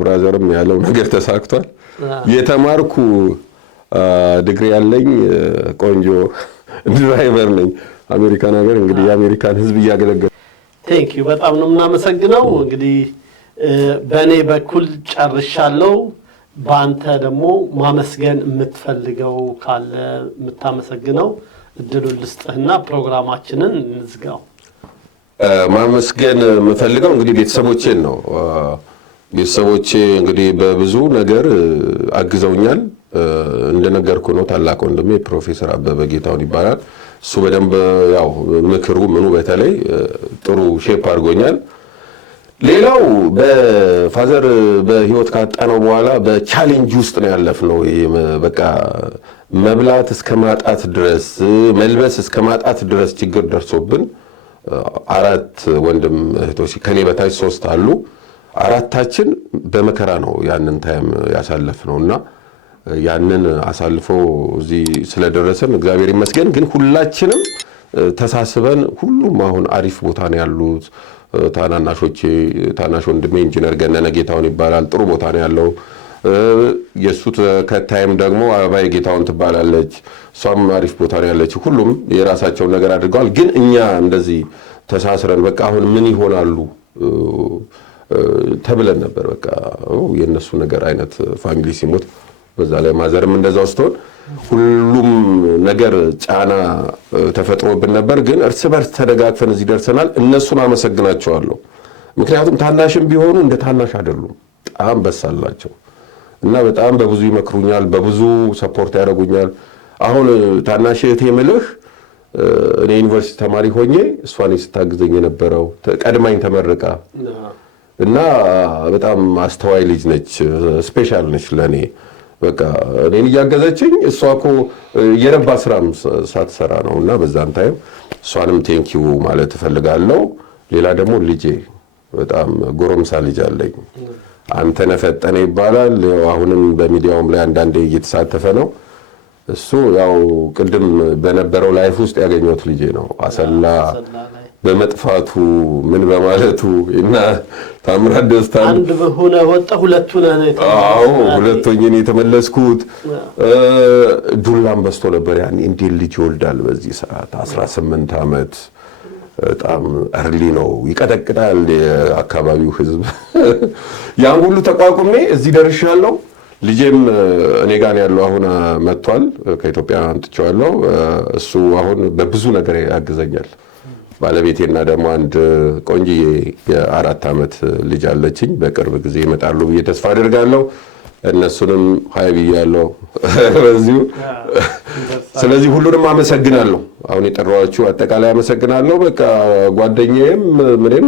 ብራዘርም ያለው ነገር ተሳክቷል። የተማርኩ ዲግሪ ያለኝ ቆንጆ ድራይቨር ነኝ። አሜሪካን ሀገር እንግዲህ የአሜሪካን ሕዝብ እያገለገለ ቴንክ ዩ በጣም ነው የምናመሰግነው። እንግዲህ በእኔ በኩል ጨርሻለሁ። በአንተ ደግሞ ማመስገን የምትፈልገው ካለ የምታመሰግነው እድሉን ልስጥህና ፕሮግራማችንን እንዝጋው። ማመስገን የምፈልገው እንግዲህ ቤተሰቦቼን ነው። ቤተሰቦቼ እንግዲህ በብዙ ነገር አግዘውኛል። እንደነገርኩ ነው ታላቅ ወንድሜ ፕሮፌሰር አበበ ጌታውን ይባላል። እሱ በደንብ ያው ምክሩ ምኑ በተለይ ጥሩ ሼፕ አድርጎኛል። ሌላው በፋዘር በህይወት ካጣነው በኋላ በቻሌንጅ ውስጥ ነው ያለፍነው። በቃ መብላት እስከ ማጣት ድረስ መልበስ እስከ ማጣት ድረስ ችግር ደርሶብን 4 ወንድም እህቶች ከኔ በታች 3 አሉ። 4ታችን በመከራ ነው ያንን ታይም ያሳለፍነውና ያንን አሳልፎ እዚህ ስለደረሰን እግዚአብሔር ይመስገን። ግን ሁላችንም ተሳስበን ሁሉም አሁን አሪፍ ቦታ ነው ያሉት። ታናሽ ወንድሜ ኢንጂነር ገነነ ጌታውን ይባላል፣ ጥሩ ቦታ ነው ያለው። የሱ ተከታይም ደግሞ አበባዬ ጌታውን ትባላለች፣ እሷም አሪፍ ቦታ ነው ያለች። ሁሉም የራሳቸውን ነገር አድርገዋል። ግን እኛ እንደዚህ ተሳስረን በቃ አሁን ምን ይሆናሉ ተብለን ነበር። በቃ የነሱ ነገር አይነት ፋሚሊ ሲሞት በዛ ላይ ማዘርም እንደዛው ስትሆን ሁሉም ነገር ጫና ተፈጥሮብን ነበር። ግን እርስ በርስ ተደጋግፈን እዚህ ደርሰናል። እነሱን አመሰግናቸዋለሁ። ምክንያቱም ታናሽም ቢሆኑ እንደ ታናሽ አይደሉም፣ በጣም በሳላቸው እና በጣም በብዙ ይመክሩኛል፣ በብዙ ሰፖርት ያደርጉኛል። አሁን ታናሽ እህቴ ምልህ እኔ ዩኒቨርሲቲ ተማሪ ሆኜ እሷን ስታግዘኝ የነበረው ቀድማኝ ተመርቃ እና በጣም አስተዋይ ልጅ ነች፣ ስፔሻል ነች ለኔ። በቃ እኔን እያገዘችኝ እሷ እኮ የረባ ስራም ሳትሰራ ነውና በዛን ታይም እሷንም ቴንኪው ማለት እፈልጋለሁ። ሌላ ደግሞ ልጄ በጣም ጎረምሳ ልጅ አለኝ፣ አንተነህ ፈጠነ ይባላል። አሁንም በሚዲያውም ላይ አንዳንዴ እየተሳተፈ ነው። እሱ ያው ቅድም በነበረው ላይፍ ውስጥ ያገኘሁት ልጄ ነው። አሰላ በመጥፋቱ ምን በማለቱ እና ታምራት ደስታ አንድ በሆነ ወጣ ሁለቱ ነው። ሁለቱኝ ነው የተመለስኩት። ዱላም በስቶ ነበር ያኔ። እንዴት ልጅ ይወልዳል በዚህ ሰዓት? 18 ዓመት በጣም እርሊ ነው፣ ይቀጠቅጣል የአካባቢው ህዝብ። ያን ሁሉ ተቋቁሜ እዚህ ደርሻለሁ። ልጄም እኔ ጋር ያለው አሁን መጥቷል፣ ከኢትዮጵያ አንጥቼዋለሁ። እሱ አሁን በብዙ ነገር ያግዘኛል። ባለቤቴና ደግሞ አንድ ቆንጆዬ የ4 ዓመት ልጅ አለችኝ። በቅርብ ጊዜ ይመጣሉ ብዬ ተስፋ አደርጋለሁ። እነሱንም ሀይ ብያለሁ በዚሁ። ስለዚህ ሁሉንም አመሰግናለሁ። አሁን የጠራኋችሁ አጠቃላይ አመሰግናለሁ። በቃ ጓደኛዬም ምንም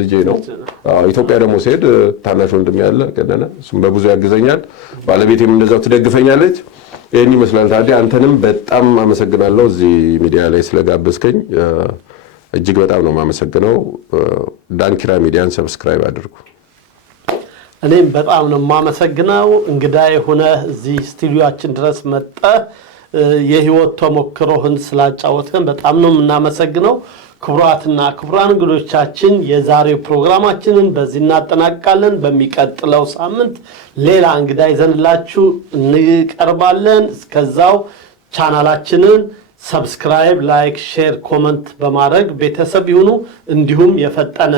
ልጄ ነው። ኢትዮጵያ ደግሞ ሲሄድ ታናሽ ወንድም ያለ ገነነ፣ እሱም በብዙ ያግዘኛል። ባለቤቴም እንደዛው ትደግፈኛለች። ይህን ይመስላል። ታዲያ አንተንም በጣም አመሰግናለሁ እዚህ ሚዲያ ላይ ስለጋበዝከኝ እጅግ በጣም ነው የማመሰግነው። ዳንኪራ ሚዲያን ሰብስክራይብ አድርጉ። እኔም በጣም ነው የማመሰግነው። እንግዳዬ ሆነህ እዚህ ስቱዲዮአችን ድረስ መጥተህ የህይወት ተሞክሮህን ስላጫወተን በጣም ነው እናመሰግነው። ክቡራትና ክቡራን እንግዶቻችን የዛሬው ፕሮግራማችንን በዚህ እናጠናቅቃለን። በሚቀጥለው ሳምንት ሌላ እንግዳ ይዘንላችሁ እንቀርባለን። እስከዛው ቻናላችንን ሰብስክራይብ፣ ላይክ፣ ሼር፣ ኮመንት በማድረግ ቤተሰብ ይሁኑ። እንዲሁም የፈጠነ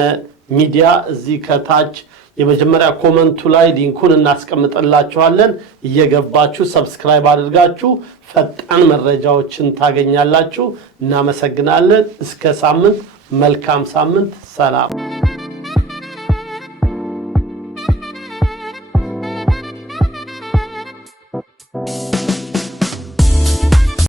ሚዲያ እዚህ ከታች የመጀመሪያ ኮመንቱ ላይ ሊንኩን እናስቀምጥላችኋለን። እየገባችሁ ሰብስክራይብ አድርጋችሁ ፈጣን መረጃዎችን ታገኛላችሁ። እናመሰግናለን። እስከ ሳምንት፣ መልካም ሳምንት፣ ሰላም።